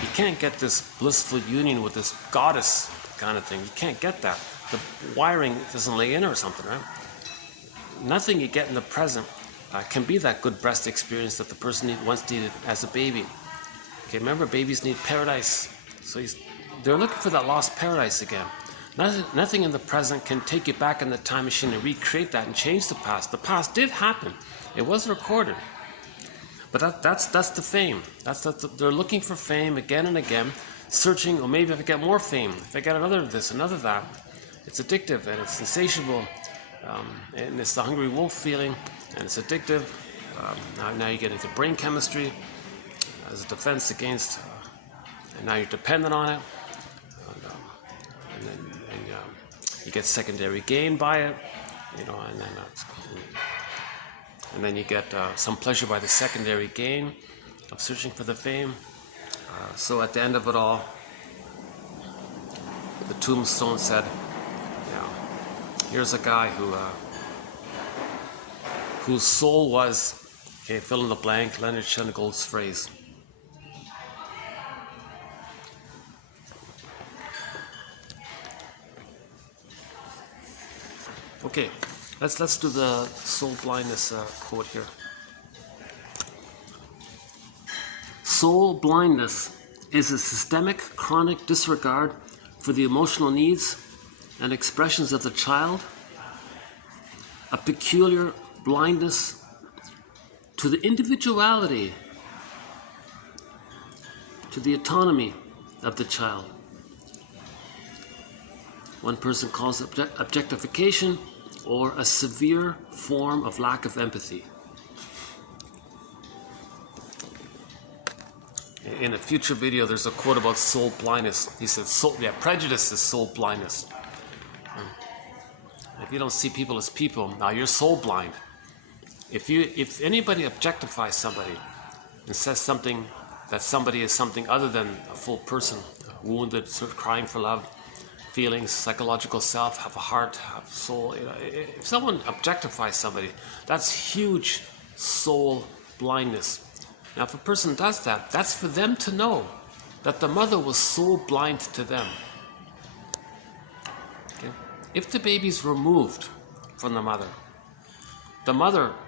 You can't get this blissful union with this goddess kind of thing. You can't get that. The wiring doesn't lay in or something, right? Nothing you get in the present can be that good breast experience that the person once needed as a baby. Okay, remember, babies need paradise. So they're looking for that lost paradise again. Nothing in the present can take you back in the time machine and recreate that and change the past. The past did happen. It was recorded. But that's the fame. They're looking for fame again and again, searching, or maybe if I get more fame, if I get another this, another that. It's addictive and it's insatiable, and it's the hungry wolf feeling, and it's addictive. Now you get into brain chemistry as a defense against, and now you're dependent on it, and then you get secondary gain by it, and then you get some pleasure by the secondary gain of searching for the fame. So at the end of it all, the tombstone said, here's a guy whose soul was, okay, fill in the blank, Leonard Shengold's phrase. Okay, let's do the soul blindness quote here. Soul blindness is a systemic, chronic disregard for the emotional needs and expressions of the child, a peculiar blindness to the individuality, to the autonomy of the child. One person calls it objectification, or a severe form of lack of empathy. In a future video, there's a quote about soul blindness. He said, prejudice is soul blindness. If you don't see people as people, now you're soul blind. If anybody objectifies somebody and says something that somebody is something other than a full person, wounded, sort of crying for love, feelings, psychological self, have a heart, have soul. If someone objectifies somebody, that's huge soul blindness. Now, if a person does that, that's for them to know that the mother was soul blind to them. Okay? If the baby's removed from the mother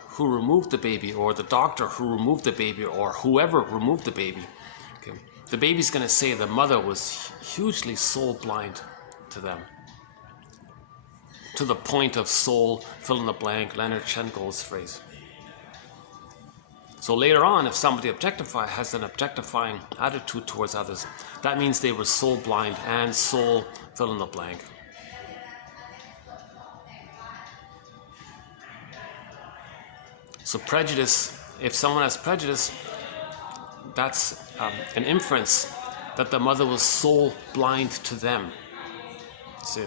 who removed the baby, or the doctor who removed the baby, or whoever removed the baby, okay, the baby's going to say the mother was hugely soul blind to them, to the point of soul, fill in the blank, Leonard Shengold's phrase. So later on, if somebody has an objectifying attitude towards others, that means they were soul blind and soul, fill in the blank. So prejudice, if someone has prejudice, that's an inference that the mother was soul blind to them. See?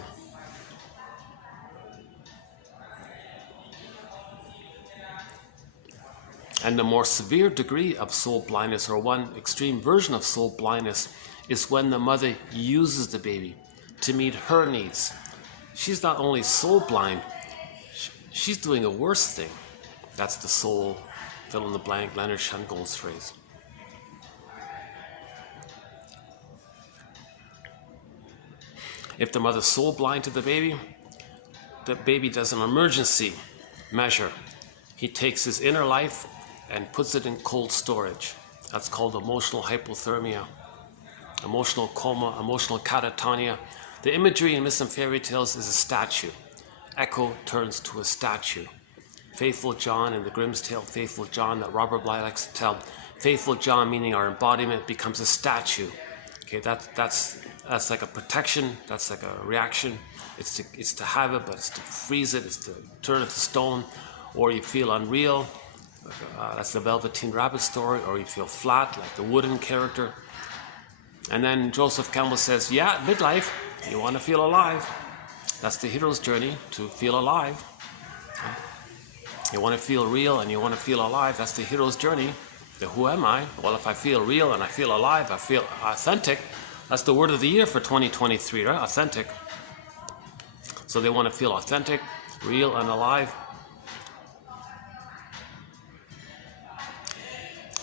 And the more severe degree of soul blindness, or one extreme version of soul blindness, is when the mother uses the baby to meet her needs. She's not only soul blind, she's doing a worse thing. That's the soul, fill in the blank, Leonard Shengold's phrase. If the mother's soul blind to the baby does an emergency measure. He takes his inner life and puts it in cold storage. That's called emotional hypothermia, emotional coma, emotional catatonia. The imagery in myths and fairy tales is a statue. Echo turns to a statue. Faithful John in the Grimm's tale, Faithful John, that Robert Bly likes to tell. Faithful John, meaning our embodiment, becomes a statue. Okay, that's like a protection. That's like a reaction. It's to have it, but it's to freeze it. It's to turn it to stone. Or you feel unreal. That's the Velveteen Rabbit story. Or you feel flat, like the wooden character. And then Joseph Campbell says, yeah, midlife, you want to feel alive. That's the hero's journey, to feel alive. You want to feel real and you want to feel alive. That's the hero's journey. The who am I? Well, if I feel real and I feel alive, I feel authentic. That's the word of the year for 2023, right? Authentic. So they want to feel authentic, real, and alive.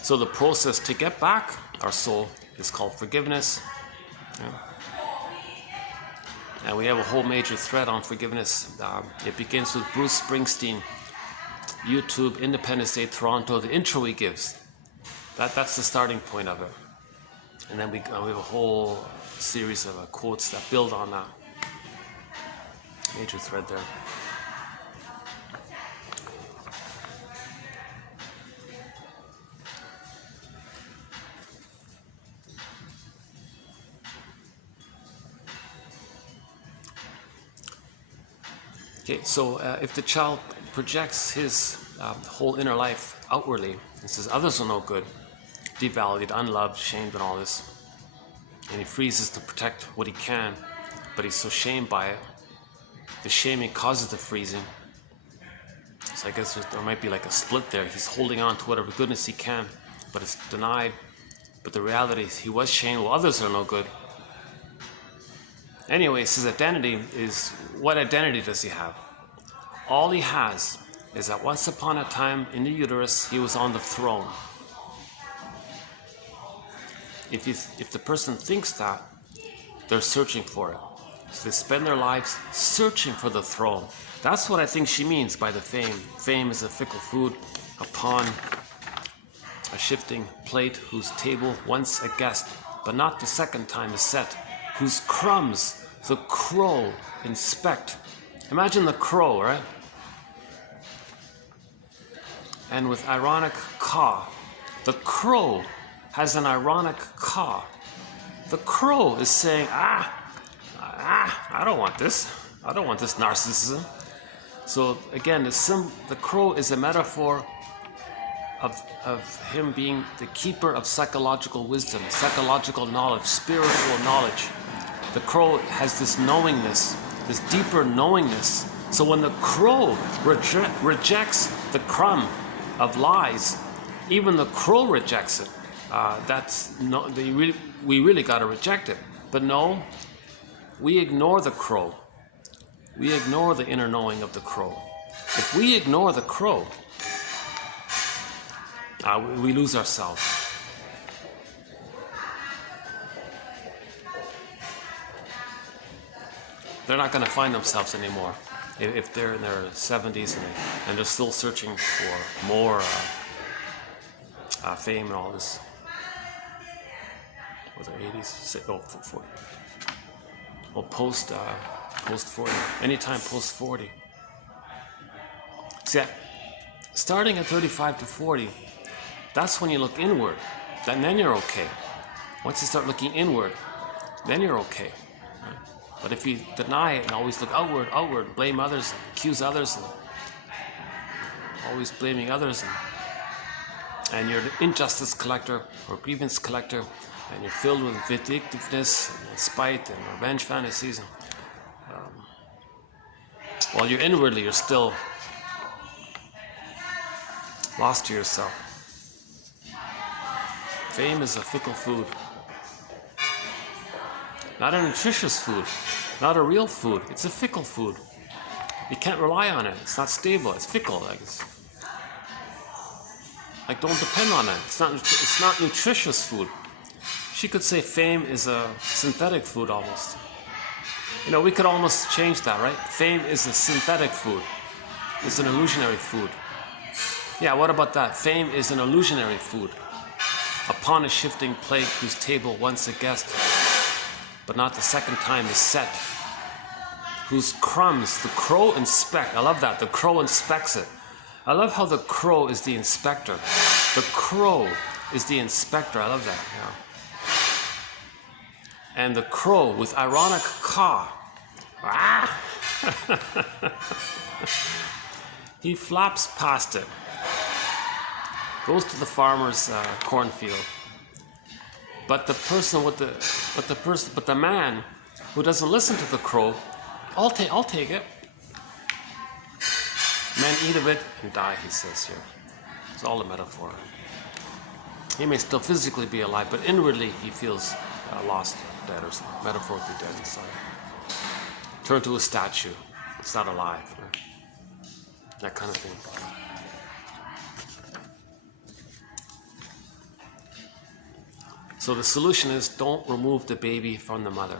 So the process to get back our soul is called forgiveness. Yeah. And we have a whole major thread on forgiveness. It begins with Bruce Springsteen, YouTube, Independence Day, Toronto, the intro he gives. That's the starting point of it. And then we have a whole series of quotes that build on that. Major thread there. Okay, so if the child projects his whole inner life outwardly and says others are no good, devalued, unloved, shamed and all this, and he freezes to protect what he can, but he's so shamed by it, the shaming causes the freezing. So I guess there might be like a split there. He's holding on to whatever goodness he can, but it's denied. But the reality is he was shamed, well, others are no good. Anyways, his identity is, what identity does he have? All he has is that once upon a time in the uterus, he was on the throne. If the person thinks that, they're searching for it. So they spend their lives searching for the throne. That's what I think she means by the fame. Fame is a fickle food upon a shifting plate, whose table once a guest, but not the second time is set, whose crumbs the crow inspect. Imagine the crow, right? And with ironic caw, the crow has an ironic caw. The crow is saying, I don't want this. I don't want this narcissism. So again, the crow is a metaphor of him being the keeper of psychological wisdom, psychological knowledge, spiritual knowledge. The crow has this knowingness, this deeper knowingness. So when the crow rejects the crumb of lies, even the crow rejects it. We really got to reject it. But no, we ignore the crow. We ignore the inner knowing of the crow. If we ignore the crow, we lose ourselves. They're not going to find themselves anymore if they're in their 70s and they're still searching for more fame and all this. Was it 80s? Oh, 40. Well, post 40. Anytime post 40. See, starting at 35 to 40, that's when you look inward. Then you're okay. Once you start looking inward, then you're okay. Right? But if you deny it and always look outward, blame others, accuse others, and always blaming others, and you're the injustice collector or grievance collector, and you're filled with vindictiveness and spite and revenge fantasies, and, while you're inwardly, you're still lost to yourself. Fame is a fickle food. Not a nutritious food, not a real food. It's a fickle food. You can't rely on it. It's not stable. It's fickle. Like don't depend on it. It's not nutritious food. She could say fame is a synthetic food almost. You know, we could almost change that, right? Fame is a synthetic food. It's an illusionary food. Yeah, what about that? Fame is an illusionary food. Upon a shifting plate whose table once a guest, but not the second time is set, whose crumbs the crow inspect. I love that. The crow inspects it. I love how the crow is the inspector. The crow is the inspector. I love that. Yeah. And the crow with ironic caw, he flaps past it, goes to the farmer's cornfield. But the man who doesn't listen to the crow, I'll take it. Men eat of it and die, he says here. It's all a metaphor. He may still physically be alive, but inwardly he feels lost, dead, or metaphorically dead inside. Turn to a statue. It's not alive. Right? That kind of thing. So the solution is don't remove the baby from the mother.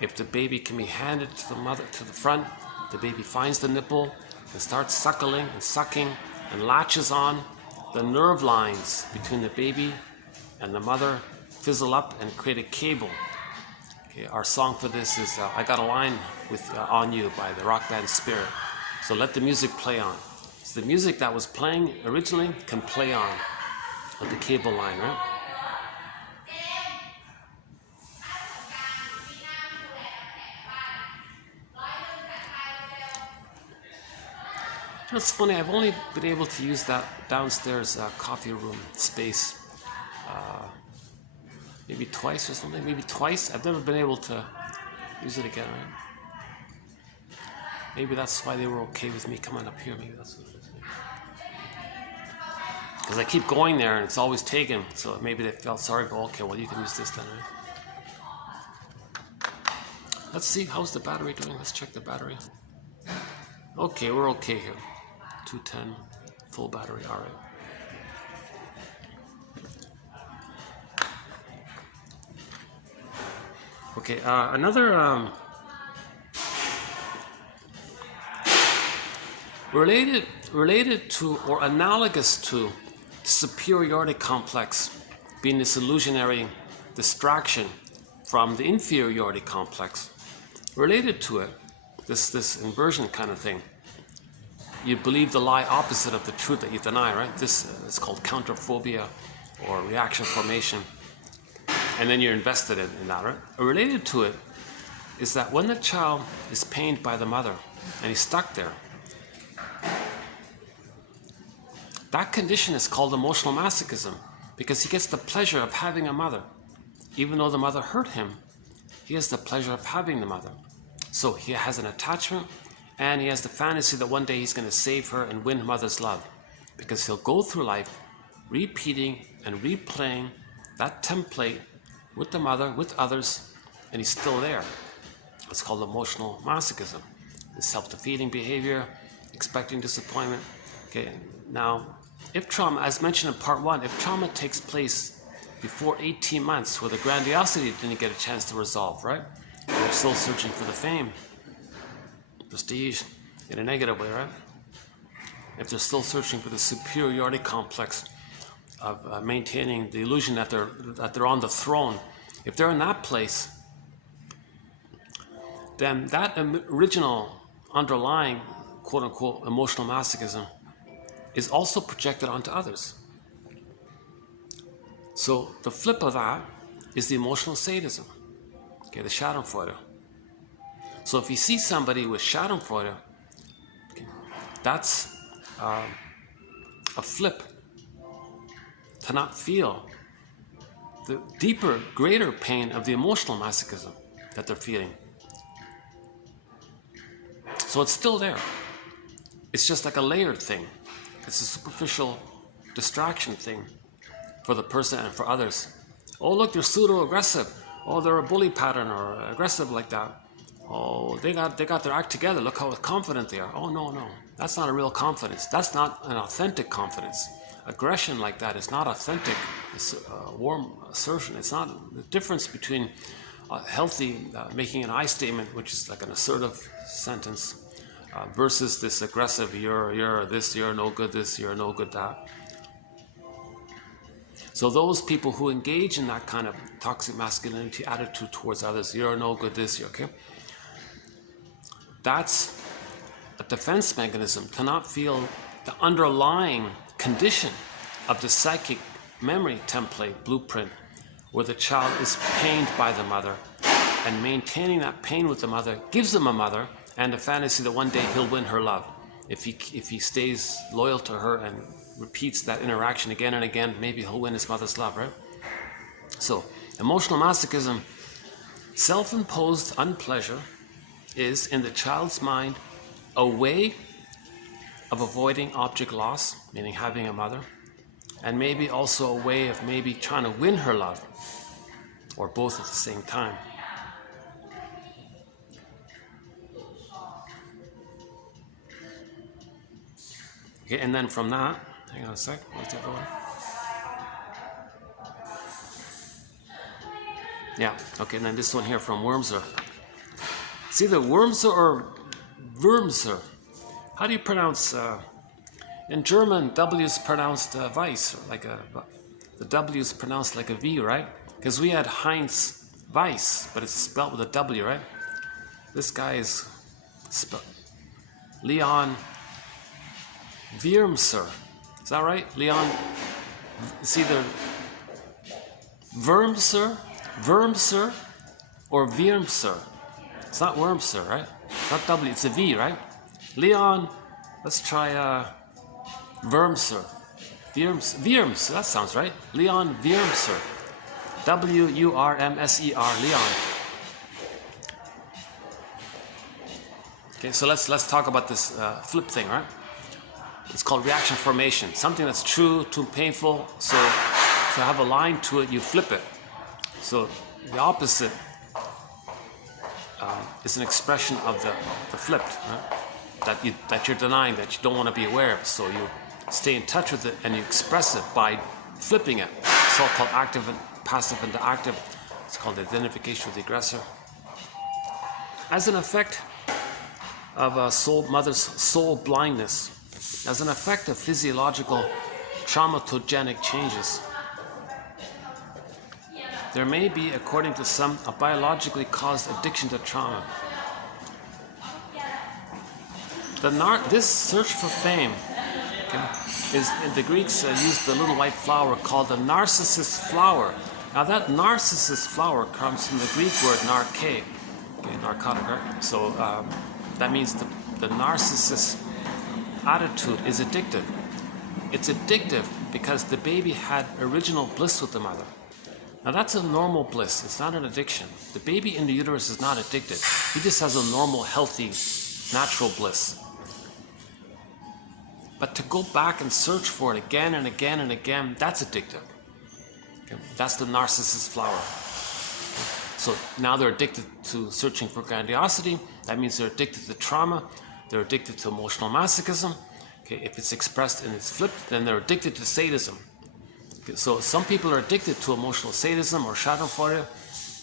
If the baby can be handed to the mother, to the front, the baby finds the nipple and starts suckling and sucking and latches on, the nerve lines between the baby and the mother fizzle up and create a cable. Okay, our song for this is I Got a Line with On You by the rock band Spirit. So let the music play on. So the music that was playing originally can play on with the cable line, right? It's funny, I've only been able to use that downstairs coffee room space maybe twice or something, maybe twice. I've never been able to use it again, right? Maybe that's why they were okay with me coming up here, maybe that's what it is. Because I keep going there and it's always taken, so maybe they felt sorry, but okay, well you can use this then, right? Let's see, how's the battery doing? Let's check the battery. Okay, we're okay here. 210, full battery, all right. Okay, another related to or analogous to superiority complex being this illusionary distraction from the inferiority complex. Related to it, this inversion kind of thing. You believe the lie opposite of the truth that you deny, right? This is called counterphobia or reaction formation. And then you're invested in that, right? Related to it is that when the child is pained by the mother and he's stuck there, that condition is called emotional masochism because he gets the pleasure of having a mother. Even though the mother hurt him, he has the pleasure of having the mother. So he has an attachment and he has the fantasy that one day he's going to save her and win mother's love, because he'll go through life repeating and replaying that template with the mother, with others, and he's still there. It's called emotional masochism. The self-defeating behavior, expecting disappointment. Okay, now, if trauma, as mentioned in part 1, if trauma takes place before 18 months where the grandiosity didn't get a chance to resolve, right? They're still searching for the fame, prestige, in a negative way, right? If they're still searching for the superiority complex of maintaining the illusion that they're on the throne, if they're in that place, then that original underlying quote-unquote emotional masochism is also projected onto others. So the flip of that is the emotional sadism, okay, the Schadenfreude. So if you see somebody with Schadenfreude, okay, that's a flip to not feel the deeper, greater pain of the emotional masochism that they're feeling. So it's still there. It's just like a layered thing. It's a superficial distraction thing for the person and for others. Oh, look, they're pseudo-aggressive. Oh, they're a bully pattern or aggressive like that. Oh, they got their act together. Look how confident they are. Oh, no. That's not a real confidence. That's not an authentic confidence. Aggression like that is not authentic. It's a warm assertion. It's not the difference between healthy making an I statement, which is like an assertive sentence, versus this aggressive, you're this, you're no good this, you're no good that. So those people who engage in that kind of toxic masculinity attitude towards others, you're no good this, you're okay, that's a defense mechanism to not feel the underlying condition of the psychic memory template blueprint where the child is pained by the mother, and maintaining that pain with the mother gives him a mother and a fantasy that one day he'll win her love. If he stays loyal to her and repeats that interaction again and again, maybe he'll win his mother's love, right? So emotional masochism, self-imposed unpleasure, is in the child's mind a way of avoiding object loss, meaning having a mother, and maybe also a way of maybe trying to win her love, or both at the same time. Okay, and then from that, hang on a sec, what's that going? Yeah, okay, and then this one here from Wurmser. It's either Wurmser or Wurmser. How do you pronounce, in German, W is pronounced Weiss, like the W is pronounced like a V, right? Because we had Heinz Weiss, but it's spelled with a W, right? This guy is spelled Leon Wurmser. Is that right? Leon, it's either Wurmser, or Wurmser. It's not Wurmser, right? It's not W, it's a V, right? Leon Let's try Wurmser. Wurmser, that sounds right. Leon Wurmser. W-U-R-M-S-E-R, Leon. Okay, so let's talk about this flip thing, right? It's called reaction formation. Something that's true, too painful, so to have a line to it, you flip it. So the opposite is an expression of the flipped, right? that you're denying, that you don't want to be aware of. So you stay in touch with it and you express it by flipping it. It's all called active and passive into active. It's called identification with the aggressor. As an effect of a mother's soul blindness, as an effect of physiological traumatogenic changes, there may be, according to some, a biologically caused addiction to trauma. This search for fame, is, the Greeks used the little white flower called the narcissus flower. Now that narcissus flower comes from the Greek word narke, narcotic, right? So that means the narcissus attitude is addictive. It's addictive because the baby had original bliss with the mother. Now that's a normal bliss, it's not an addiction. The baby in the uterus is not addicted. He just has a normal, healthy, natural bliss. But to go back and search for it again and again and again, that's addictive. Okay? That's the narcissus flower. So now they're addicted to searching for grandiosity. That means they're addicted to trauma. They're addicted to emotional masochism. Okay? If it's expressed and it's flipped, then they're addicted to sadism. Okay? So some people are addicted to emotional sadism or schadenfreude,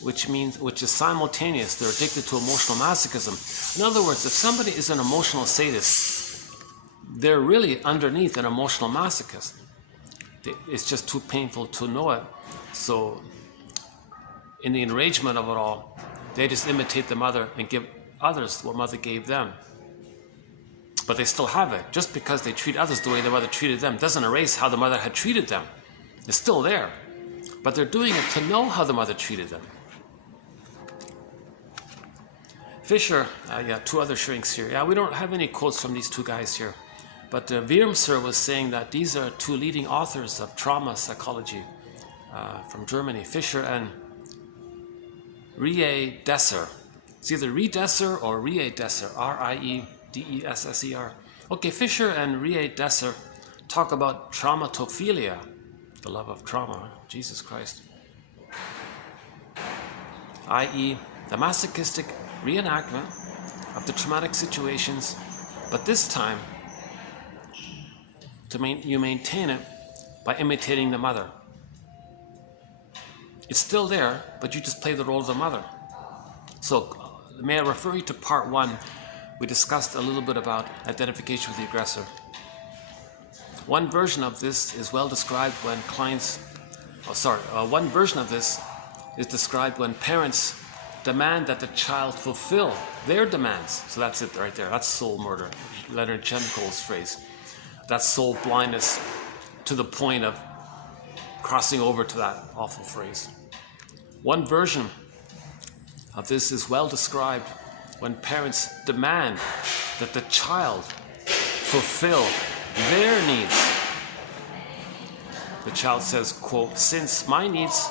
which is simultaneous. They're addicted to emotional masochism. In other words, if somebody is an emotional sadist, they're really underneath an emotional masochist. It's just too painful to know it. So in the enragement of it all, they just imitate the mother and give others what mother gave them. But they still have it. Just because they treat others the way the mother treated them doesn't erase how the mother had treated them. It's still there. But they're doing it to know how the mother treated them. Fisher, two other shrinks here. Yeah, we don't have any quotes from these two guys here. But Wurmser was saying that these are two leading authors of trauma psychology from Germany, Fisher and Rie Desser. It's either Rie Desser or Rie Desser, R-I-E-D-E-S-S-E-R. Okay, Fisher and Rie Desser talk about traumatophilia, the love of trauma, Jesus Christ, i.e. the masochistic reenactment of the traumatic situations, but this time you maintain it by imitating the mother. It's still there, but you just play the role of the mother. So may I refer you to part 1. We discussed a little bit about identification with the aggressor. One version of this is well described when one version of this is described when parents demand that the child fulfill their demands. So that's it right there. That's soul murder. Leonard Chemical's phrase. That's soul blindness to the point of crossing over to that awful phrase. One version of this is well described when parents demand that the child fulfill their needs. The child says, quote, "Since my needs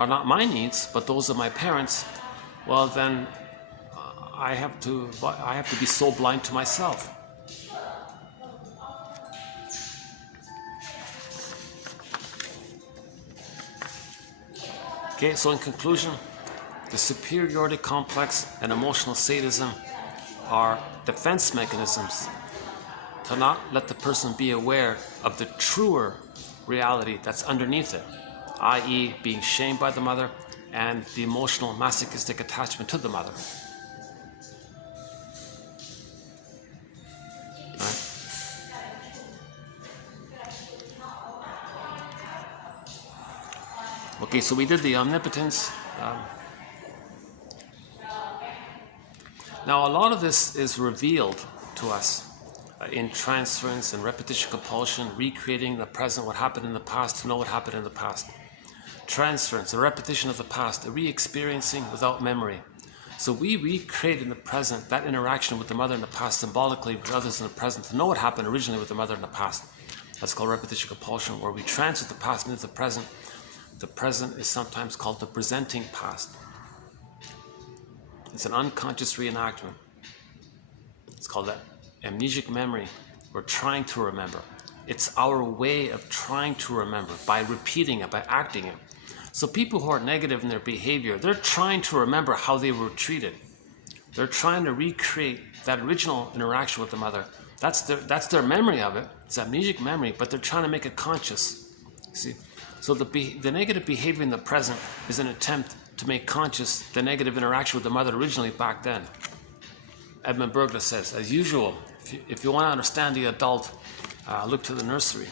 are not my needs, but those of my parents, well then I have to be so blind to myself." Okay, so in conclusion, the superiority complex and emotional sadism are defense mechanisms to not let the person be aware of the truer reality that's underneath it, i.e. being shamed by the mother and the emotional masochistic attachment to the mother. Right? Okay, so we did the omnipotence. Now a lot of this is revealed to us in transference and repetition compulsion, recreating the present, what happened in the past, to know what happened in the past. Transference, a repetition of the past, a re-experiencing without memory. So we recreate in the present that interaction with the mother in the past symbolically with others in the present to know what happened originally with the mother in the past. That's called repetition compulsion, where we transfer the past into the present. The present is sometimes called the presenting past. It's an unconscious reenactment. It's called that amnesic memory. We're trying to remember. It's our way of trying to remember by repeating it, by acting it. So people who are negative in their behavior, they're trying to remember how they were treated. They're trying to recreate that original interaction with the mother. That's their memory of it. It's amnesic memory, but they're trying to make it conscious. See, so the negative behavior in the present is an attempt to make conscious the negative interaction with the mother originally back then. Edmund Burgess says, as usual, if you want to understand the adult, look to the nursery.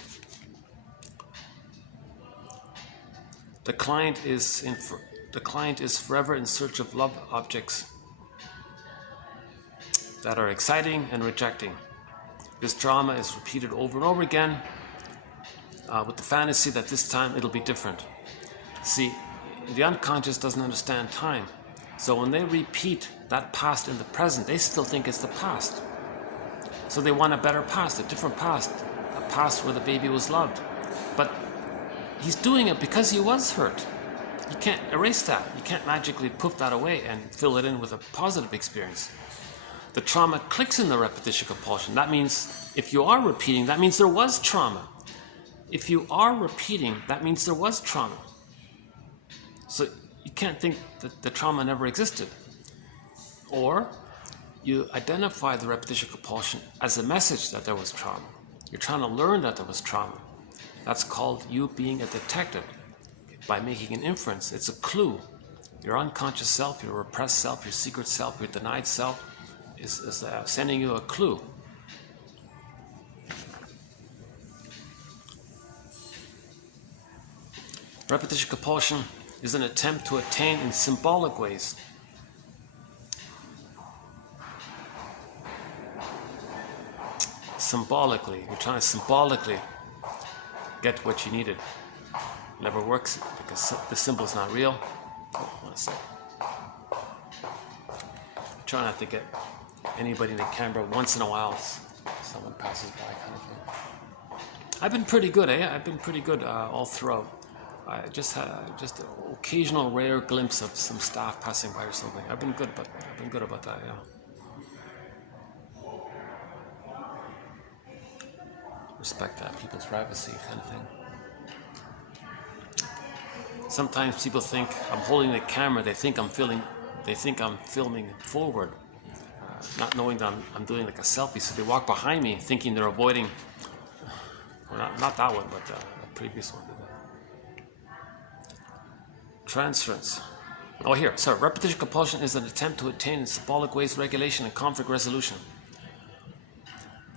The client is forever in search of love objects that are exciting and rejecting. This drama is repeated over and over again with the fantasy that this time it'll be different. See, the unconscious doesn't understand time. So when they repeat that past in the present, they still think it's the past. So they want a better past, a different past, a past where the baby was loved. But he's doing it because he was hurt. You can't erase that. You can't magically poof that away and fill it in with a positive experience. The trauma clicks in the repetition compulsion. That means if you are repeating, that means there was trauma. If you are repeating, that means there was trauma. So you can't think that the trauma never existed. Or you identify the repetition compulsion as a message that there was trauma. You're trying to learn that there was trauma. That's called you being a detective. By making an inference, it's a clue. Your unconscious self, your repressed self, your secret self, your denied self is sending you a clue. Repetition compulsion is an attempt to attain in symbolic ways. Symbolically, you're trying to symbolically get what you needed. It never works because the symbol is not real. Oh, one second. Try not to get anybody in the camera once in a while. Someone passes by, kind of thing. I've been pretty good, I've been pretty good all throughout. I just had just an occasional rare glimpse of some staff passing by or something. I've been good, but I've been good about that, yeah. Respect that people's privacy, kind of thing. Sometimes people think I'm holding the camera. They think I'm filming forward, not knowing that I'm doing like a selfie. So they walk behind me, thinking they're avoiding. Or not that one, but the previous one. Transference. Oh, here. Sorry. Repetition compulsion is an attempt to attain in symbolic ways regulation and conflict resolution.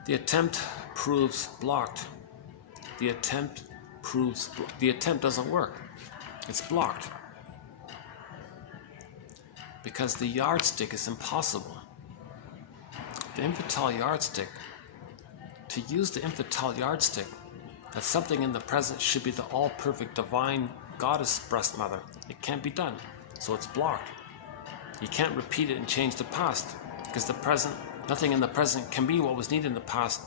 The attempt proves blocked. The attempt doesn't work. It's blocked. Because the yardstick is impossible. The infantile yardstick, to use the infantile yardstick, that something in the present should be the all-perfect divine goddess breast mother. It can't be done. So it's blocked. You can't repeat it and change the past. Because the present, nothing in the present can be what was needed in the past.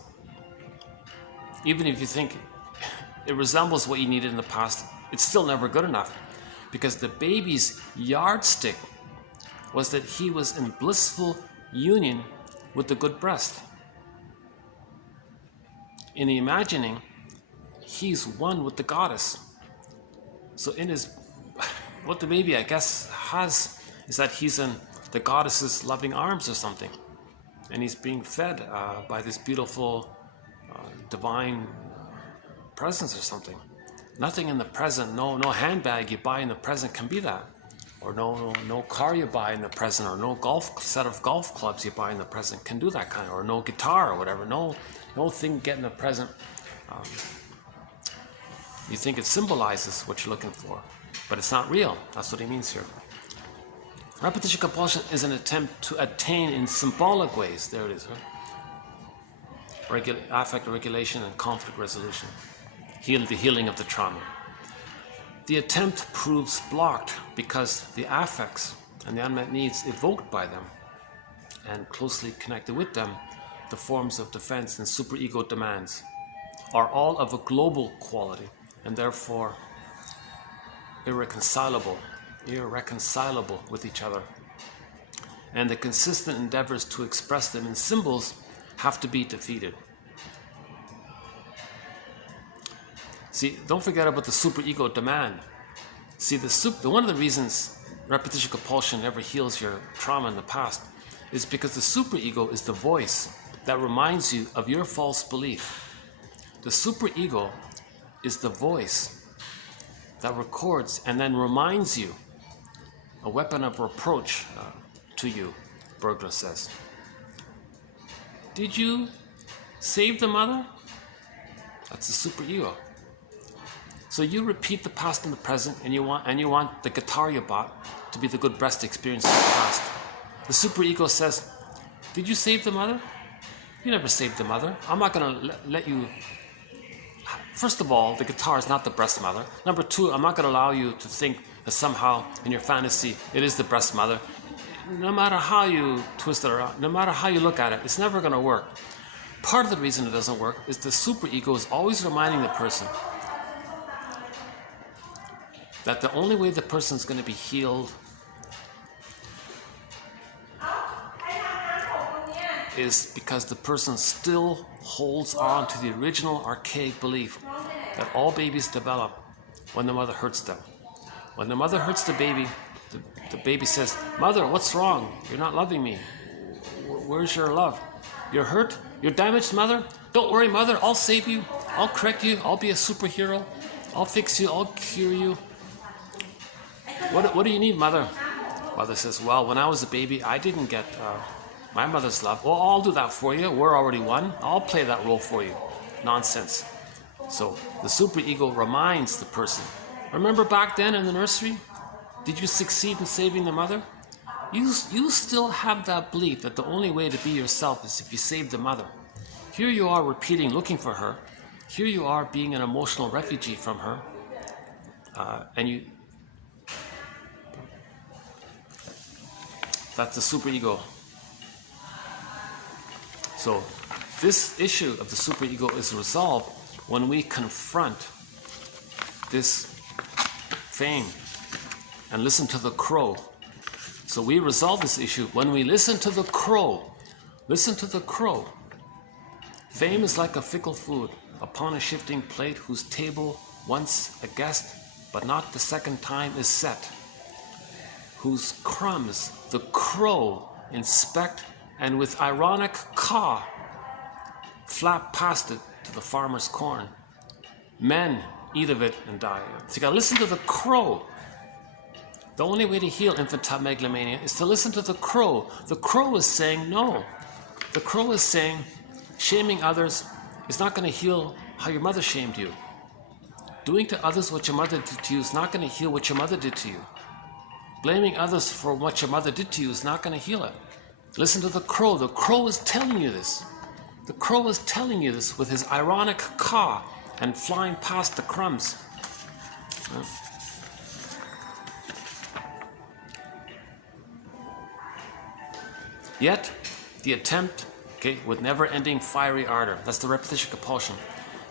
Even if you think it resembles what you needed in the past, it's still never good enough. Because the baby's yardstick was that he was in blissful union with the good breast. In the imagining, he's one with the goddess. So in his, what the baby, I guess, has is that he's in the goddess's loving arms or something. And he's being fed by this beautiful divine presence or something. Nothing in the present, no handbag you buy in the present can be that. Or no car you buy in the present, or no set of golf clubs you buy in the present can do that kind of, or no guitar or whatever. No thing get in the present. You think it symbolizes what you're looking for, but it's not real. That's what he means here. Repetition compulsion is an attempt to attain in symbolic ways. There it is, right? Affect regulation and conflict resolution. The healing of the trauma. The attempt proves blocked because the affects and the unmet needs evoked by them, and closely connected with them, the forms of defense and superego demands, are all of a global quality and therefore irreconcilable with each other. And the consistent endeavors to express them in symbols have to be defeated. See, don't forget about the superego demand. See, one of the reasons repetition compulsion never heals your trauma in the past is because the superego is the voice that reminds you of your false belief. The superego is the voice that records and then reminds you, a weapon of reproach to you, Bergler says. Did you save the mother? That's the superego. So you repeat the past and the present, and you want the guitar you bought to be the good breast experience of the past. The superego says, did you save the mother? You never saved the mother. I'm not going to let you... First of all, the guitar is not the breast mother. Number two, I'm not going to allow you to think that somehow in your fantasy it is the breast mother. No matter how you twist it around, no matter how you look at it, it's never going to work. Part of the reason it doesn't work is the superego is always reminding the person that the only way the person is going to be healed is because the person still holds on to the original archaic belief that all babies develop when the mother hurts them. When the mother hurts the baby says, "Mother, what's wrong? You're not loving me. Where's your love? You're hurt? You're damaged, mother? Don't worry, mother. I'll save you. I'll correct you. I'll be a superhero. I'll fix you. I'll cure you. What do you need, mother?" Mother says, "Well, when I was a baby, I didn't get my mother's love." "Well, I'll do that for you. We're already one. I'll play that role for you." Nonsense. So the superego reminds the person, remember back then in the nursery? Did you succeed in saving the mother? You still have that belief that the only way to be yourself is if you save the mother. Here you are repeating, looking for her. Here you are being an emotional refugee from her. That's the superego. So this issue of the superego is resolved when we confront this fame and listen to the crow. So we resolve this issue when we listen to the crow. Listen to the crow. Fame is like a fickle food upon a shifting plate whose table once a guest, but not the second time is set, whose crumbs the crow inspect and with ironic caw flap past it to the farmer's corn. Men eat of it and die. So you gotta listen to the crow. The only way to heal infantile megalomania is to listen to the crow. The crow is saying no. The crow is saying shaming others is not going to heal how your mother shamed you. Doing to others what your mother did to you is not going to heal what your mother did to you. Blaming others for what your mother did to you is not going to heal it. Listen to the crow. The crow is telling you this. The crow is telling you this with his ironic caw and flying past the crumbs. Yet, the attempt, with never-ending fiery ardor, that's the repetition compulsion.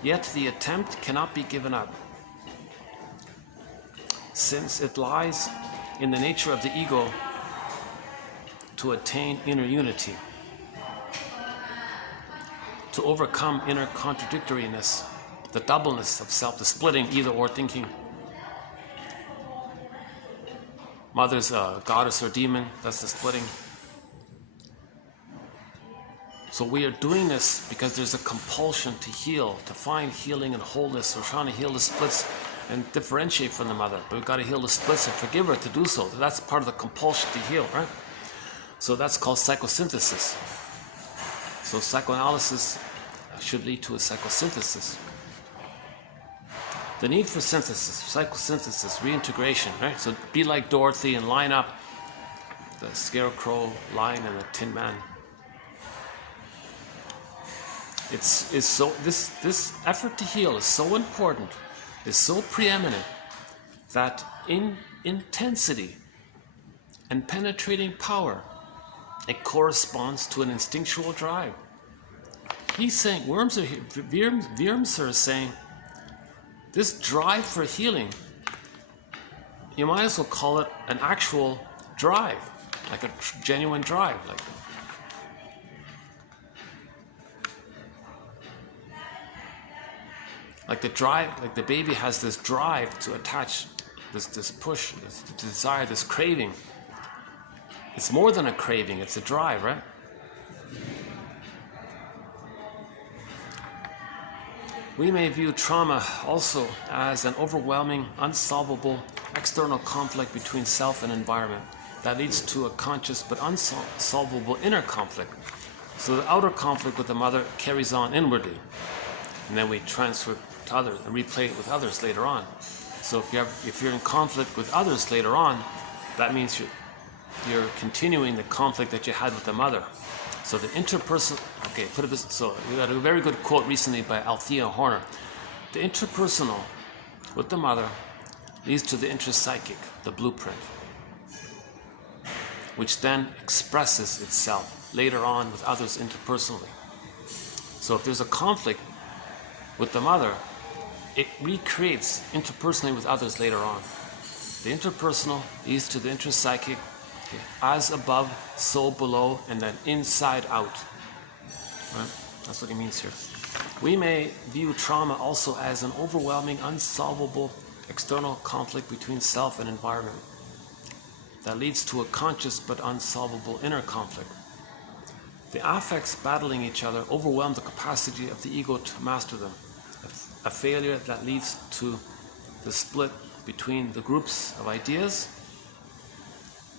Yet the attempt cannot be given up, since it lies in the nature of the ego to attain inner unity, to overcome inner contradictoriness, the doubleness of self, the splitting either-or thinking. Mother's a goddess or demon, that's the splitting. So we are doing this because there's a compulsion to heal, to find healing and wholeness. We're trying to heal the splits and differentiate from the mother. But we've got to heal the splits and forgive her to do so. That's part of the compulsion to heal, right? So that's called psychosynthesis. So psychoanalysis should lead to a psychosynthesis. The need for synthesis, psychosynthesis, reintegration, right? So be like Dorothy and line up the Scarecrow, Lion, and the Tin Man. This effort to heal is so important, is so preeminent, that in intensity, and penetrating power. It corresponds to an instinctual drive. He's saying, Wurmser is saying, this drive for healing, you might as well call it an actual drive, like a genuine drive. Like the drive, like the baby has this drive to attach, this push, this desire, this craving. It's more than a craving, it's a drive, right? We may view trauma also as an overwhelming, unsolvable external conflict between self and environment that leads to a conscious but unsolvable inner conflict. So the outer conflict with the mother carries on inwardly, and then we transfer to others and replay it with others later on. So if you're in conflict with others later on, that means you're continuing the conflict that you had with the mother. So the interpersonal, okay, put it this, so we got a very good quote recently by Althea Horner. The interpersonal with the mother leads to the intrapsychic, the blueprint, which then expresses itself later on with others interpersonally. So if there's a conflict with the mother, it recreates interpersonally with others later on. The interpersonal leads to the intrapsychic, as above, so below, and then inside out. Right? That's what he means here. We may view trauma also as an overwhelming, unsolvable external conflict between self and environment that leads to a conscious but unsolvable inner conflict. The affects battling each other overwhelm the capacity of the ego to master them. A failure that leads to the split between the groups of ideas,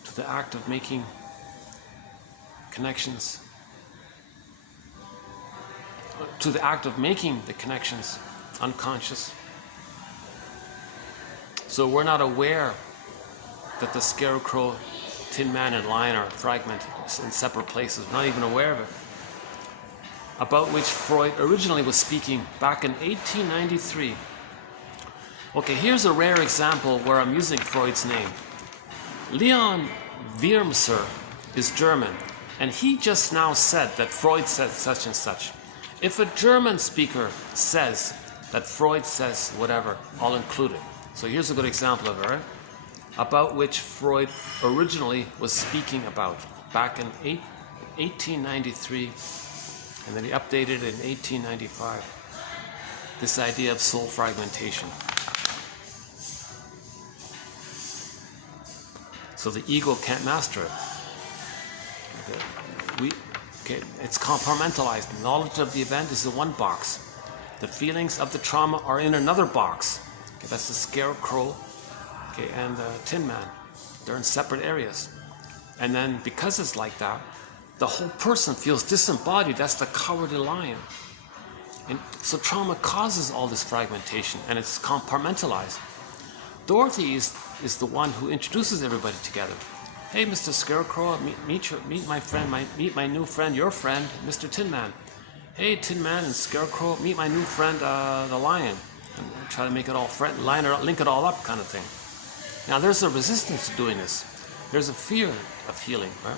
to the act of making connections, to the act of making the connections unconscious. So we're not aware that the scarecrow, tin man, and lion are fragmented in separate places. We're not even aware of it. About which Freud originally was speaking back in 1893. Okay, here's a rare example where I'm using Freud's name. Leon Wurmser is German, and he just now said that Freud said such and such. If a German speaker says that Freud says whatever, I'll include it. So here's a good example of it, right? About which Freud originally was speaking about back in 1893, and then he updated it in 1895. This idea of soul fragmentation. So the ego can't master it. It's compartmentalized. Knowledge of the event is in one box. The feelings of the trauma are in another box. Okay, that's the scarecrow, and the tin man. They're in separate areas. And then because it's like that, the whole person feels disembodied. That's the cowardly lion. And so trauma causes all this fragmentation, and it's compartmentalized. Dorothy is the one who introduces everybody together. Hey, Mr. Scarecrow, meet my friend, meet my new friend, your friend, Mr. Tin Man. Hey, Tin Man and Scarecrow, meet my new friend, the Lion. And try to make it all link it all up, kind of thing. Now, there's a resistance to doing this. There's a fear of healing, right?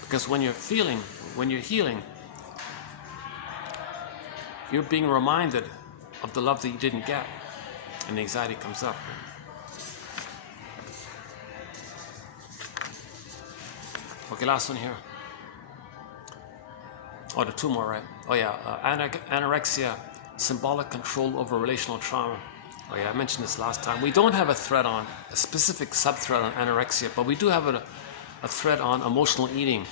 Because when you're healing, you're being reminded of the love that you didn't get, and the anxiety comes up. Okay, last one here. Oh, there are two more, right? Oh yeah, anorexia, symbolic control over relational trauma. Oh yeah, I mentioned this last time. We don't have a specific sub-thread on anorexia, but we do have a thread on emotional eating.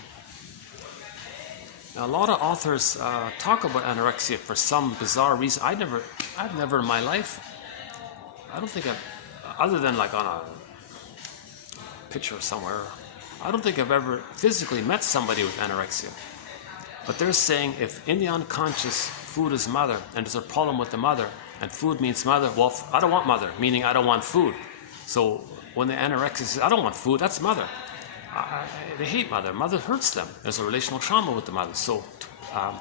Now, a lot of authors talk about anorexia for some bizarre reason. I've never in my life, I don't think other than like on a picture somewhere, I don't think I've ever physically met somebody with anorexia. But they're saying if in the unconscious food is mother, and there's a problem with the mother, and food means mother, well, I don't want mother, meaning I don't want food. So when the anorexia says, I don't want food, that's mother. They hate mother. Mother hurts them. There's a relational trauma with the mother. So to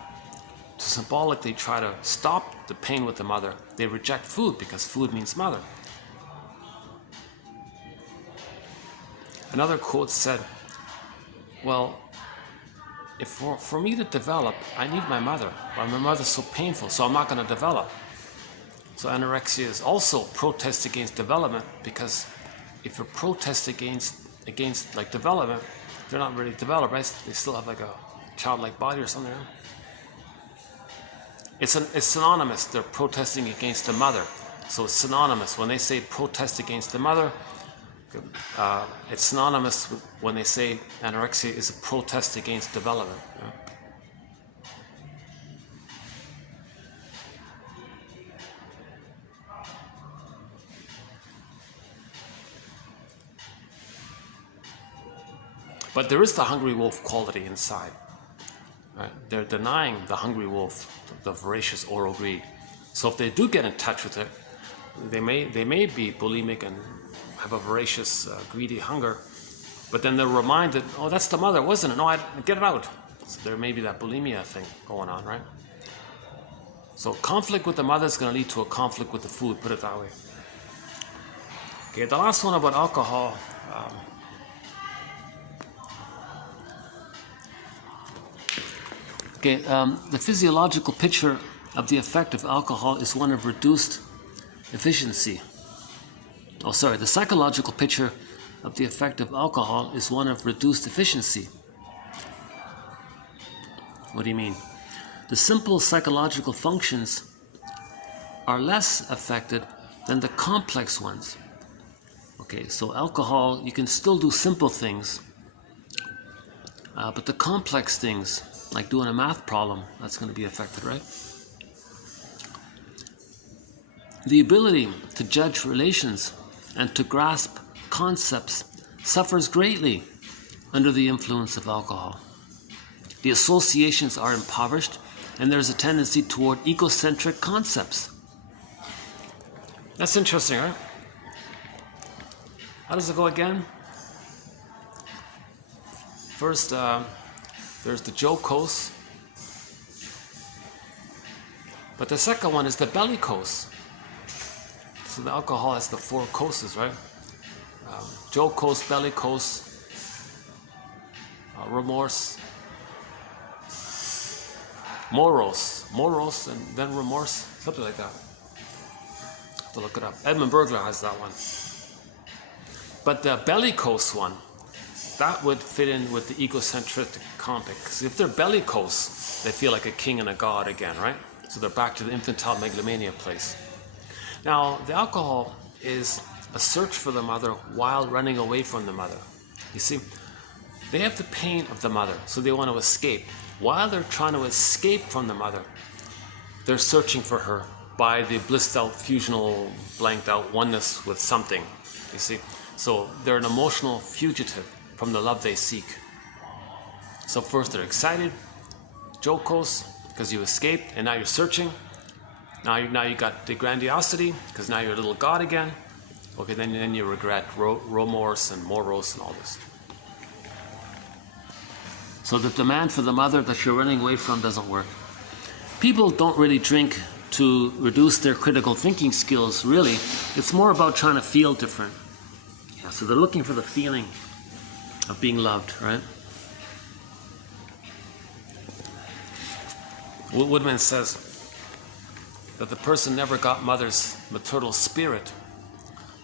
symbolically try to stop the pain with the mother, they reject food because food means mother. Another quote said, well, if for me to develop, I need my mother. But my mother's so painful, so I'm not going to develop. So anorexia is also protest against development, because if you protest against like development, they're not really developed, right? They still have like a childlike body or something. It's synonymous. They're protesting against the mother. So it's synonymous. When they say protest against the mother, it's synonymous with when they say anorexia is a protest against development. Yeah? But there is the hungry wolf quality inside. Right? They're denying the hungry wolf, the voracious oral greed. So if they do get in touch with it, they may be bulimic and have a voracious, greedy hunger, but then they're reminded, oh, that's the mother, wasn't it? No, get it out. So there may be that bulimia thing going on, right? So conflict with the mother is going to lead to a conflict with the food, put it that way. Okay, the last one about alcohol. The physiological picture of the effect of alcohol is one of reduced efficiency. The psychological picture of the effect of alcohol is one of reduced efficiency. What do you mean? The simple psychological functions are less affected than the complex ones. Okay, so alcohol, you can still do simple things, but the complex things, like doing a math problem, that's going to be affected, right? The ability to judge relations and to grasp concepts suffers greatly under the influence of alcohol. The associations are impoverished, and there's a tendency toward egocentric concepts. That's interesting, right? How does it go again? First, there's the jocose, but the second one is the bellicose. So the alcohol has the four coses, right? Jocose, bellicose, remorse, morose, and then remorse, something like that. Have to look it up. Edmund Burglar has that one. But the bellicose one, that would fit in with the egocentric complex. Because if they're bellicose, they feel like a king and a god again, right? So they're back to the infantile megalomania place. Now, the alcohol is a search for the mother while running away from the mother. You see, they have the pain of the mother, so they want to escape. While they're trying to escape from the mother, they're searching for her by the blissed out, fusional, blanked out oneness with something. You see, so they're an emotional fugitive from the love they seek. So first they're excited, jocose, because you escaped, and now you're searching. Now you got the grandiosity, because now you're a little god again. Okay, then you regret, remorse and morose and all this. So the demand for the mother that you're running away from doesn't work. People don't really drink to reduce their critical thinking skills, really. It's more about trying to feel different. Yeah, so they're looking for the feeling of being loved, right? Woodman says that the person never got mother's maternal spirit,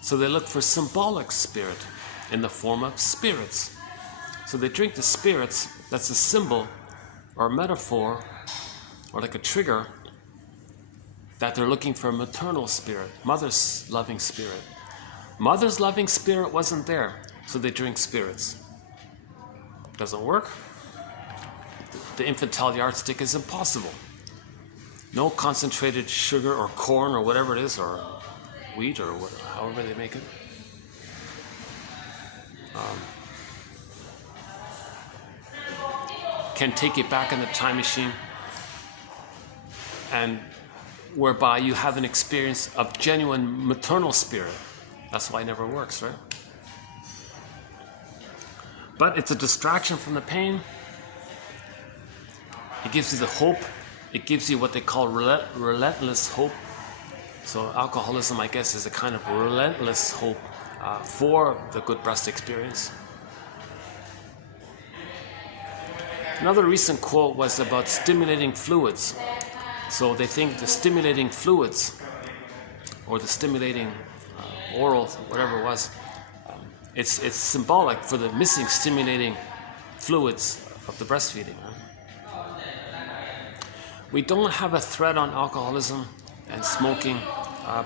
so they look for symbolic spirit in the form of spirits. So they drink the spirits, that's a symbol or a metaphor or like a trigger that they're looking for maternal spirit, mother's loving spirit. Mother's loving spirit wasn't there, so they drink spirits. Doesn't work. The infantile yardstick is impossible. No concentrated sugar or corn or whatever it is, or wheat or whatever, however they make it. Can take it back in the time machine, and whereby you have an experience of genuine maternal spirit. That's why it never works, right? But it's a distraction from the pain. It gives you the hope. It gives you what they call relentless hope. So alcoholism, I guess, is a kind of relentless hope for the good breast experience. Another recent quote was about stimulating fluids. So they think the stimulating fluids, or the stimulating oral, whatever it was, it's symbolic for the missing stimulating fluids of the breastfeeding. We don't have a thread on alcoholism and smoking,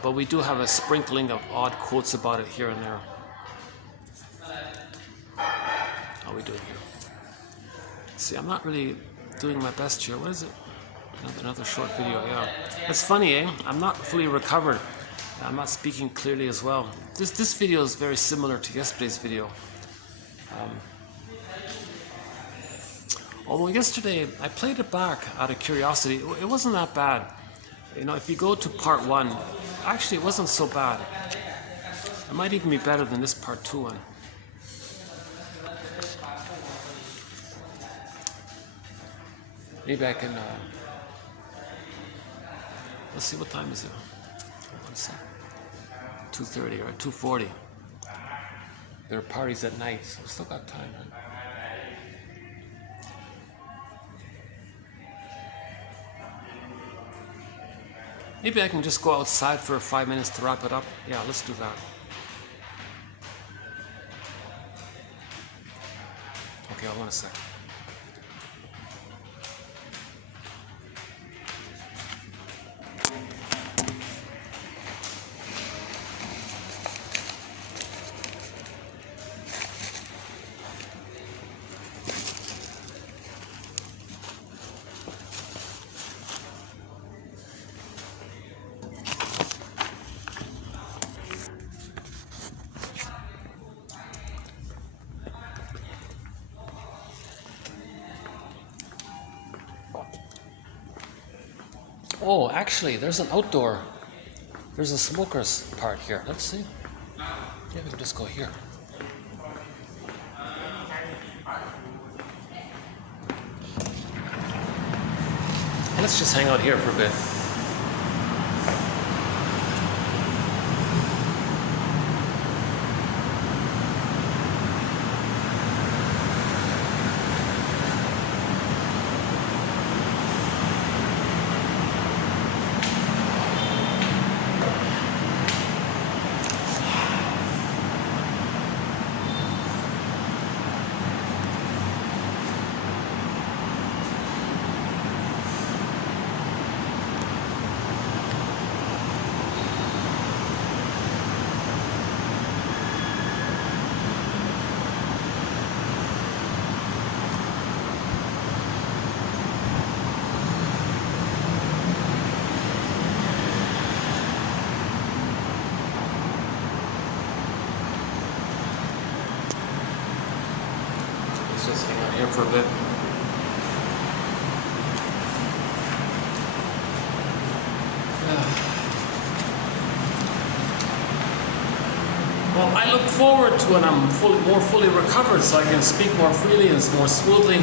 but we do have a sprinkling of odd quotes about it here and there. How are we doing here? See, I'm not really doing my best here. What is it? Another short video, yeah. It's funny, eh? I'm not fully recovered. I'm not speaking clearly as well. This video is very similar to yesterday's video. Although yesterday I played it back out of curiosity. It wasn't that bad. You know, if you go to part 1, actually it wasn't so bad. It might even be better than this part 2 one. Maybe I can, let's see, what time is it? Let's see, 2:30 or 2:40. There are parties at night, so we still got time. Huh? Maybe I can just go outside for 5 minutes to wrap it up. Yeah, let's do that. Okay, hold on a sec. Oh, actually, there's an outdoor. There's a smoker's part here. Let's see. Yeah, we can just go here. Let's just hang out here for a bit. Just hang out here for a bit. Well, I look forward to when I'm more fully recovered, so I can speak more freely and more smoothly.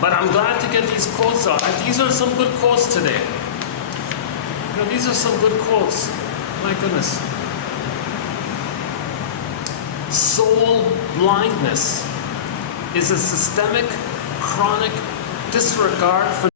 But I'm glad to get these quotes out. These are some good quotes today. You know, these are some good quotes. My goodness. Soul blindness is a systemic, chronic disregard for